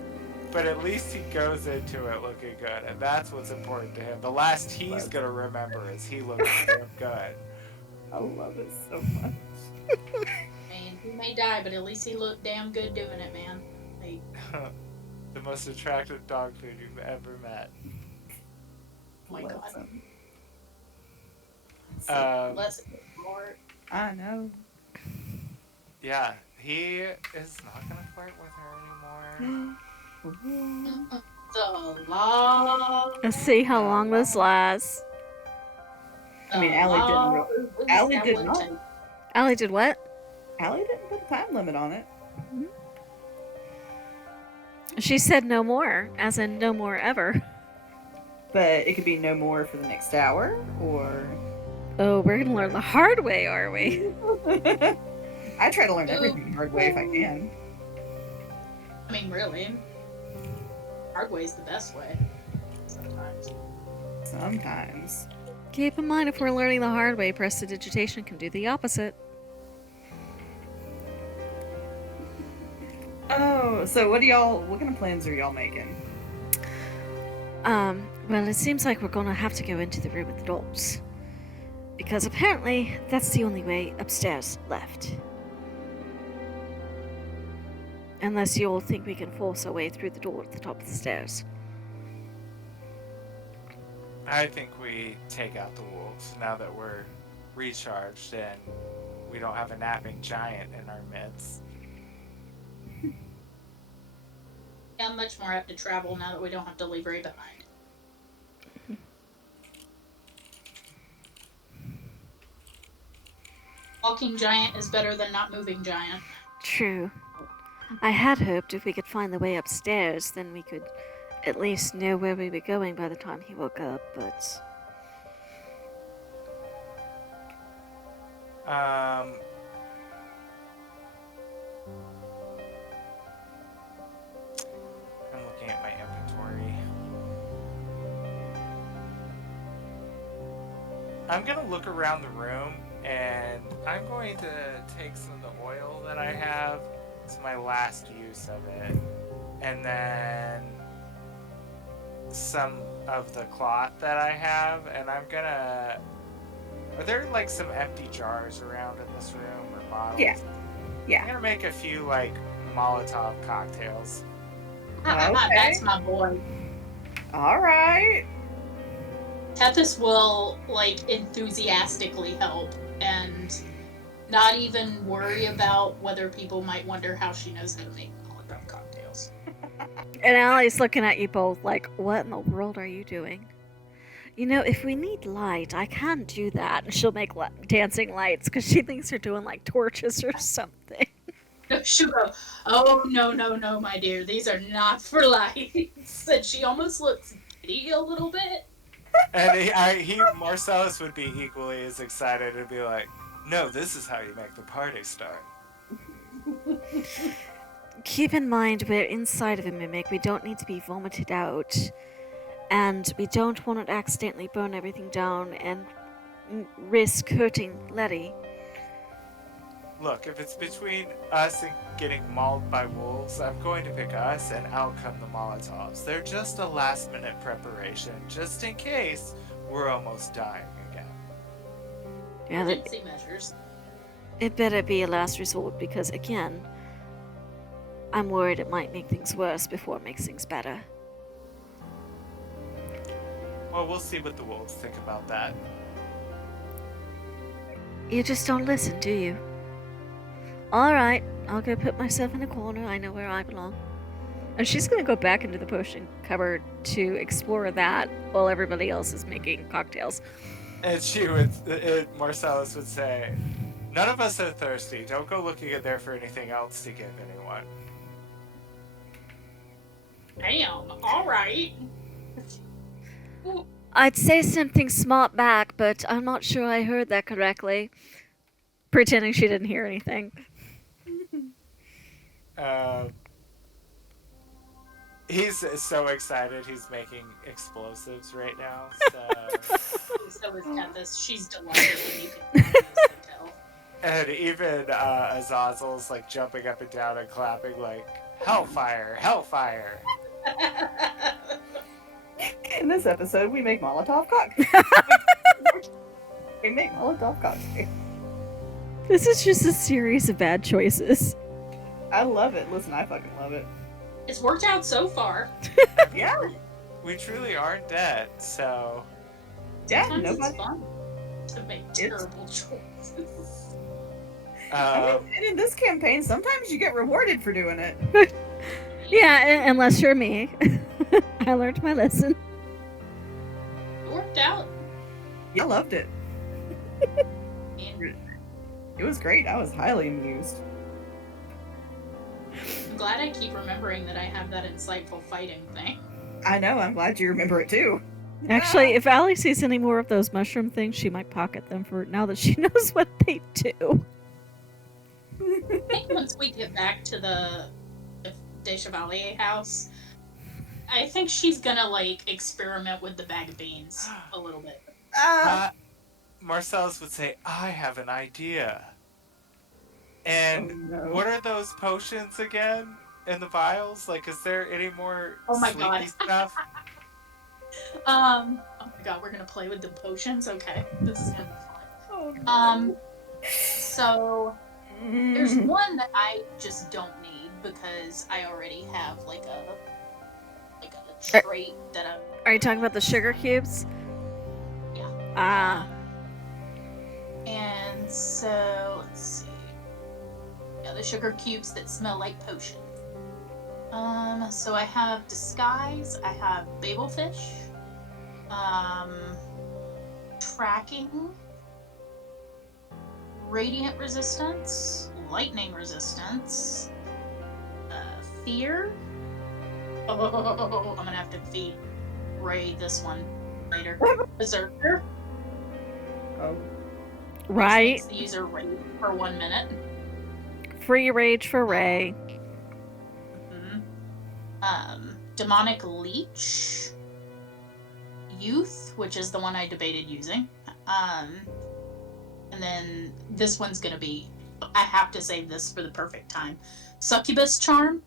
But at least he goes into it looking good, and that's what's important to him. The last he's gonna remember is he looks damn good. I love it so much. Man, he may die, but at least he looked damn good doing it, man. Like, The most attractive dog food you've ever met. oh my Bless god. him. Bless him, Lord. I know. Yeah, he is not gonna flirt with her anymore. The long. Let's see how long this lasts. I mean, Allie didn't. Allie did not. Allie did what? Allie didn't put a time limit on it. She said no more, as in no more ever. But it could be no more for the next hour, or. Oh, we're gonna learn the hard way, are we? I try to learn everything the hard way if I can. I mean, really. Hard way's the best way. Sometimes. Sometimes. Keep in mind, if we're learning the hard way, prestidigitation can do the opposite. Oh, so what kind of plans are y'all making? Well, it seems like we're gonna have to go into the room with the dolls. Because apparently that's the only way upstairs left. Unless you all think we can force our way through the door at the top of the stairs. I think we take out the wolves now that we're recharged and we don't have a napping giant in our midst. Yeah, I'm much more apt to travel now that we don't have to leave Ray behind. Walking giant is better than not moving giant. True. I had hoped if we could find the way upstairs, then we could at least know where we were going by the time he woke up, but... I'm looking at my inventory. I'm gonna look around the room and I'm going to take some of the oil that I have. It's my last use of it. And then some of the cloth that I have, and I'm gonna... Are there like some empty jars around in this room or bottles? Yeah. Yeah. I'm gonna make a few like Molotov cocktails. Okay. That's my boy. All right. Tethys will like enthusiastically help and not even worry about whether people might wonder how she knows how to make Molotov cocktails. And Allie's looking at you both like, what in the world are you doing? You know, if we need light, I can do that. And she'll make dancing lights because she thinks they're doing like torches or something. She'll go, oh, no, my dear. These are not for lights. And she almost looks giddy a little bit. And Marcellus would be equally as excited and be like, no, this is how you make the party start. Keep in mind we're inside of a mimic. We don't need to be vomited out. And we don't want to accidentally burn everything down and risk hurting Letty. Look, if it's between us and getting mauled by wolves, I'm going to pick us, and out come the Molotovs. They're just a last-minute preparation, just in case we're almost dying again. Yeah, Emergency measures. it better be a last resort because, again, I'm worried it might make things worse before it makes things better. Well, we'll see what the wolves think about that. You just don't listen, do you? Alright, I'll go put myself in a corner. I know where I belong. And she's gonna go back into the potion cupboard to explore that while everybody else is making cocktails. And Marcellus would say, none of us are thirsty. Don't go looking in there for anything else to give anyone. Damn, alright. I'd say something smart back, but I'm not sure I heard that correctly. Pretending she didn't hear anything. He's so excited he's making explosives right now. So is Tethys. She's delighted when you can tell. And even Azazel's like jumping up and down and clapping like, Hellfire, Hellfire! In this episode, we make Molotov cocktails. We make Molotov cocktails. This is just a series of bad choices. I love it. Listen, I fucking love it. It's worked out so far. Yeah. We truly aren't dead, so... Yeah, Sometimes it's nobody. fun to make terrible choices. And in this campaign, sometimes you get rewarded for doing it. Yeah, unless you're me. I learned my lesson. It worked out. I loved it. And It was great. I was highly amused. I'm glad I keep remembering that I have that insightful fighting thing. I know. I'm glad you remember it too. Actually, if Allie sees any more of those mushroom things, she might pocket them for now that she knows what they do. I think once we get back to the De Chevalier house, I think she's gonna like experiment with the bag of beans a little bit. Marcellus would say, I have an idea. And Oh, no. what are those potions again in the vials? Like, is there any more Oh my sleepy God. stuff? Oh my god, we're gonna play with the potions? Okay, this is gonna be fun. Oh, no. So there's one that I just don't need because I already have like a trait that I'm. Are you talking about the sugar cubes? Yeah. Ah. And so let's see. Yeah, the sugar cubes that smell like potion. So I have disguise. I have babelfish. Tracking. Radiant resistance. Lightning resistance. Fear. Oh, I'm gonna have to feed Ray this one later. Berserker. Oh. Right. Makes the user rage for 1 minute. Free rage for Ray. Demonic leech. Youth, which is the one I debated using. And then this one's gonna be. I have to save this for the perfect time. Succubus charm.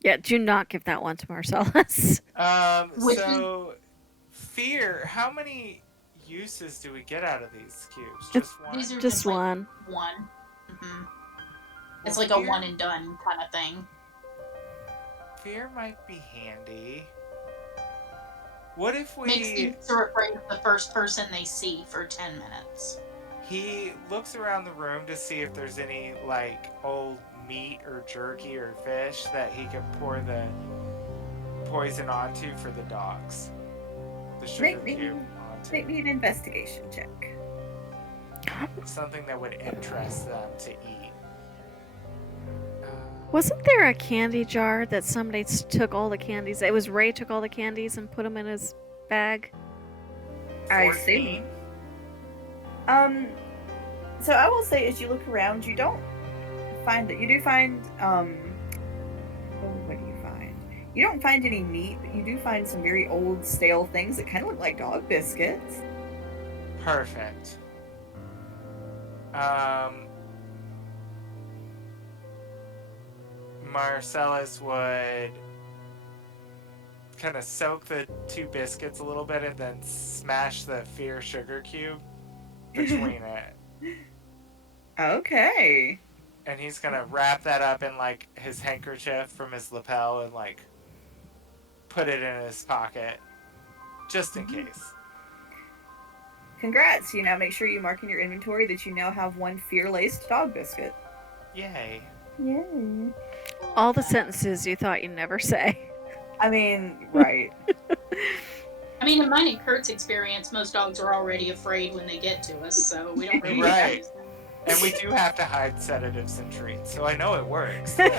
Yeah, do not give that one to Marcellus. So fear. How many uses do we get out of these cubes? Just one. These are Just like one. one. It's Well, like a fear- one and done kind of thing. Fear might be handy. What if Makes the we? user afraid of the first person they see for 10 minutes. He looks around the room to see if there's any like old meat or jerky or fish that he can pour the poison onto for the dogs. The sugar cube onto. Make me an investigation check. Something that would interest them to eat. Wasn't there a candy jar that somebody took all the candies? It was Ray took all the candies and put them in his bag. I 14? see. So I will say, as you look around, you don't find that. You do find, what do you find? You don't find any meat, but you do find some very old, stale things that kind of look like dog biscuits. Perfect. Marcellus would kind of soak the 2 biscuits a little bit and then smash the fear sugar cube between it. Okay. And he's gonna wrap that up in like his handkerchief from his lapel and like put it in his pocket just in case. Congrats. You now make sure you mark in your inventory that you now have 1 fear-laced dog biscuit. Yay. Yay. All the sentences you thought you'd never say. I mean, right. I mean, in mine and Kurt's experience, most dogs are already afraid when they get to us, so we don't really Right. use them. And we do have to hide sedatives and treats, so I know it works. They're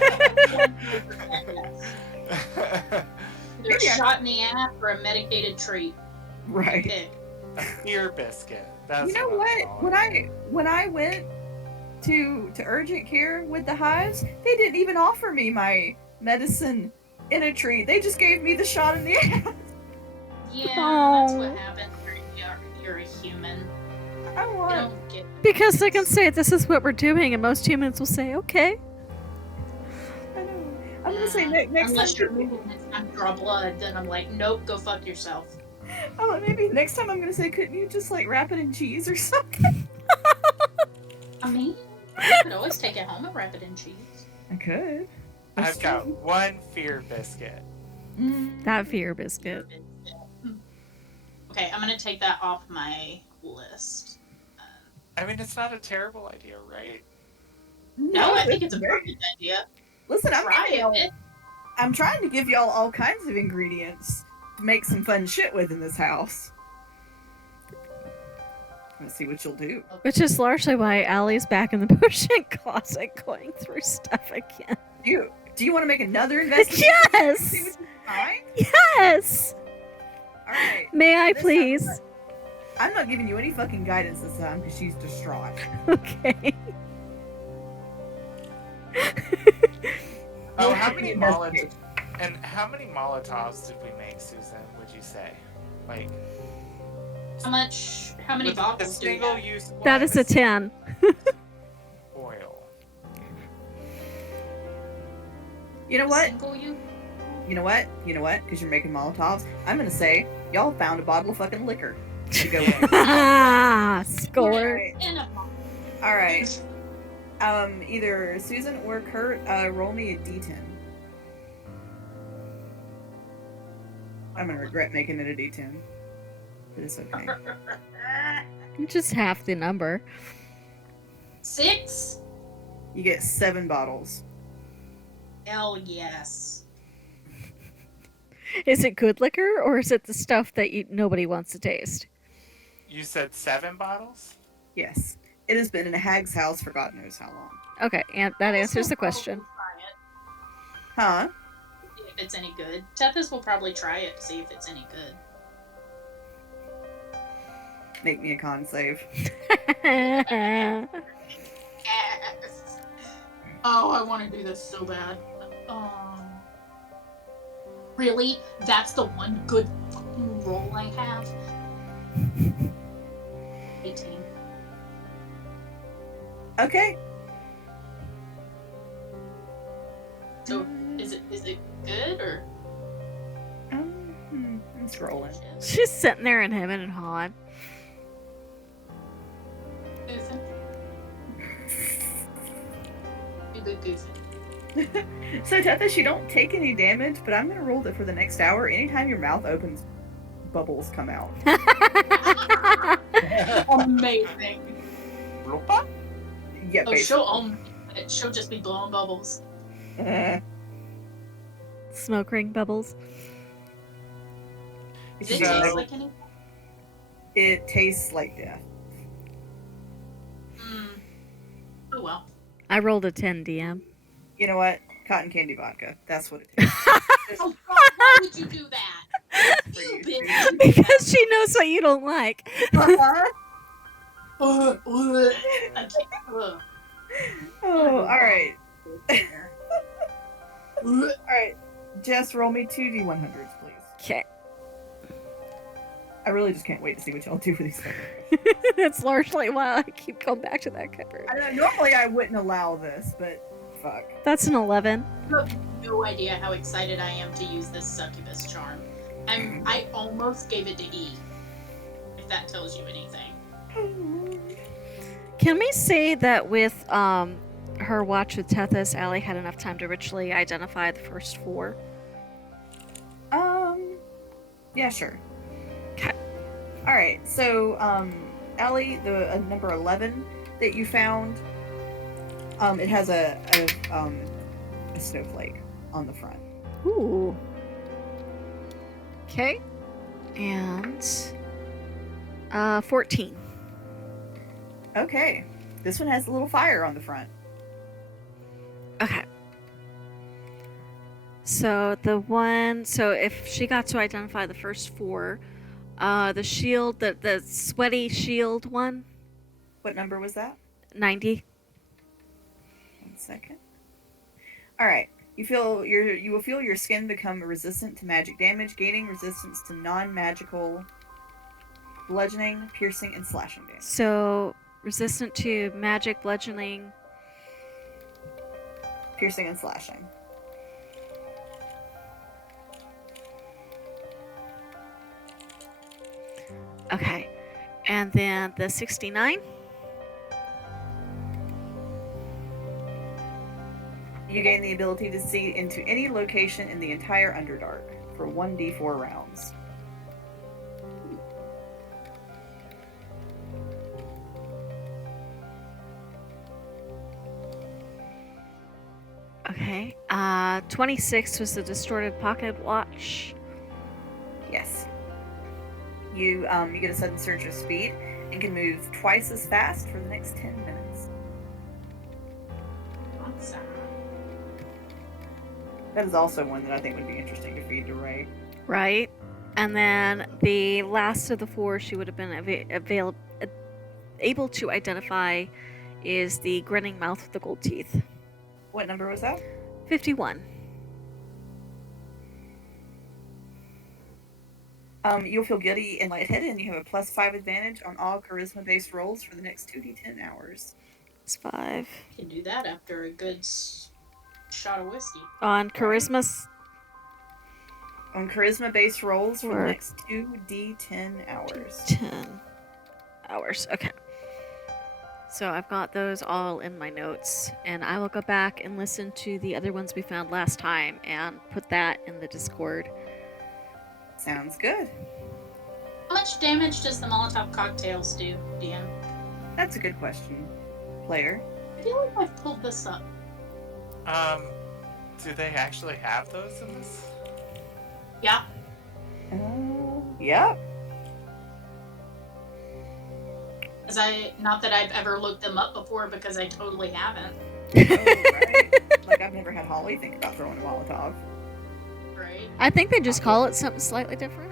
Yeah. shot in the ass for a medicated treat. Right. Pick. A fear biscuit. That's You know I'm what? calling it. When I went to urgent care with the hives, they didn't even offer me my medicine in a treat. They just gave me the shot in the ass. Yeah, that's Aw. what happens. You're a human. I You want. don't get. Because they can say this is what we're doing, and most humans will say, okay. I know. I'm gonna say next Unless time. you're moving and time to draw blood, then I'm like, nope, go fuck yourself. Oh, maybe next time I'm gonna say, couldn't you just like wrap it in cheese or something? I mean, you could always take it home and wrap it in cheese. I could. I've got 1 fear biscuit. That fear biscuit. Okay, I'm gonna take that off my list. I mean, it's not a terrible idea, right? No, I think it's a very- perfect idea. Listen, Try it. I'm trying to give y'all all kinds of ingredients to make some fun shit with in this house. Let's see what you'll do. Which is largely why Allie's back in the potion closet going through stuff again. Do you want to make another investigation? See Yes! what you find? Yes! All right. May I This please? time, I'm not giving you any fucking guidance this time because she's distraught. Okay. Oh, We'll how do many the Molotovs? investigation. And how many Molotovs did we make, Susan? Would you say, like, How many with bottles a do we have? single-use? That is a 10. Oil. You know what? Single use? You know what? Because you're making Molotovs. I'm gonna say y'all found a bottle of fucking liquor. to go Yeah. with. Score. Alright. And a Alright. Either Susan or Kurt, roll me a d10. I'm gonna regret making it a d10. But it's okay. Just half the number. 6. You get 7 bottles. Hell yes. Is it good liquor or is it the stuff that nobody wants to taste? You said 7 bottles? Yes. It has been in a hag's house for God knows how long. Okay, and that answers the question. Huh? See if it's any good. Tethys will probably try it to see if it's any good. Make me a con save. Yes. Oh, I want to do this so bad. Really? That's the one good fucking roll I have? 18. Okay. So, is it good or? I'm scrolling. She's sitting there and hemming and hawing. Goofing. You good goofing. So, Tethys, you don't take any damage, but I'm gonna roll that for the next hour. Anytime your mouth opens, bubbles come out. Amazing. Yeah, Oh, basically. she'll just be blowing bubbles. Smoke ring bubbles. Does it So- taste like anything? It tastes like death. Oh well. I rolled a 10 DM. You know what? Cotton candy vodka. That's what it tastes. Oh God! Why would you do that? For You you. bitch. Because she knows what you don't like. Oh, alright. Alright. Jess, roll me 2d100s, please. Okay. I really just can't wait to see what y'all do with these things. That's largely why I keep going back to that cupboard. I don't know, normally I wouldn't allow this, but fuck. That's an 11. You have no idea how excited I am to use this succubus charm. I almost gave it to E. If that tells you anything. Can we say that with her watch with Tethys, Allie had enough time to ritually identify the first 4? Yeah, sure. 'Kay. Alright, so, Allie, the number 11 that you found, it has a snowflake on the front. Ooh. Okay. And 14. Okay. This one has a little fire on the front. Okay. So if she got to identify the first 4, the shield, the sweaty shield one, What number was that? 90. 1 second. Alright. You will feel your skin become resistant to magic damage, gaining resistance to non-magical bludgeoning, piercing, and slashing damage. So resistant to magic, bludgeoning. Piercing and slashing. Okay. And then the 69. You gain the ability to see into any location in the entire Underdark for 1d4 rounds. Okay. 26 was the distorted pocket watch. Yes. You get a sudden surge of speed and can move twice as fast for the next 10 minutes. Awesome. That is also one that I think would be interesting to feed to Ray. Right. And then the last of the 4 she would have been able to identify is the grinning mouth with the gold teeth. What number was that? 51. You'll feel giddy and lightheaded, and you have a +5 advantage on all charisma-based rolls for the next 2d10 hours. It's 5. Can do that after a good shot of whiskey. On charisma. on charisma-based rolls for the For- next 2d10 hours. 10 hours. Okay. So I've got those all in my notes, and I will go back and listen to the other ones we found last time and put that in the Discord. Sounds good. How much damage does the Molotov cocktails do, DM? That's a good question, player. I feel like I've pulled this up. Do they actually have those in this? Yeah. Yep. Not that I've ever looked them up before, because I totally haven't. Oh, right. Like, I've never had Holly think about throwing a Molotov. Right? I think they just call it something slightly different.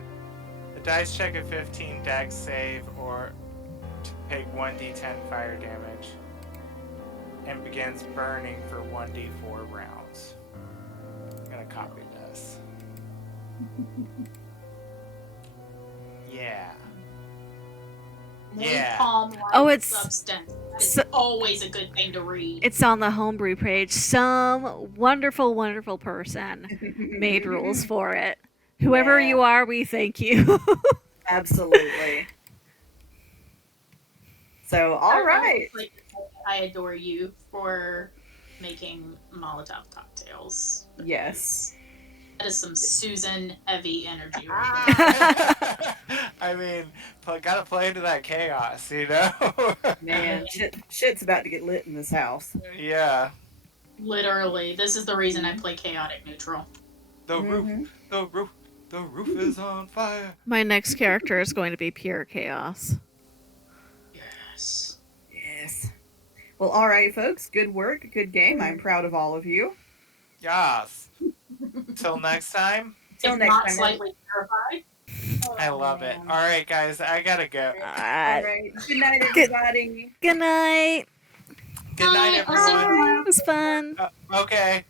The dice check a 15 dex save or take 1d10 fire damage and begins burning for 1d4 rounds. I'm gonna copy this. Yeah. Yeah. Napalm like Oh, it's- substance. That is so- always a good thing to read. It's on the homebrew page. Some wonderful, wonderful person made rules for it. Whoever Yeah. you are, we thank you. Absolutely. So, all right. I adore you for making Molotov cocktails. Yes. That is some Susan heavy energy. I mean, gotta play into that chaos, you know? Man, shit's about to get lit in this house. Yeah. Literally, this is the reason I play chaotic neutral. The Mhm. roof is on fire. My next character is going to be pure chaos. Yes. Yes. Well, all right, folks. Good work. Good game. I'm proud of all of you. Yes. Till next time. Till If next not time. slightly terrified. I love it. man. All right, guys, I gotta go. All right. Good night, everybody. Good night. Good night, Bye. I'll see you everyone. tomorrow. It was fun. Okay.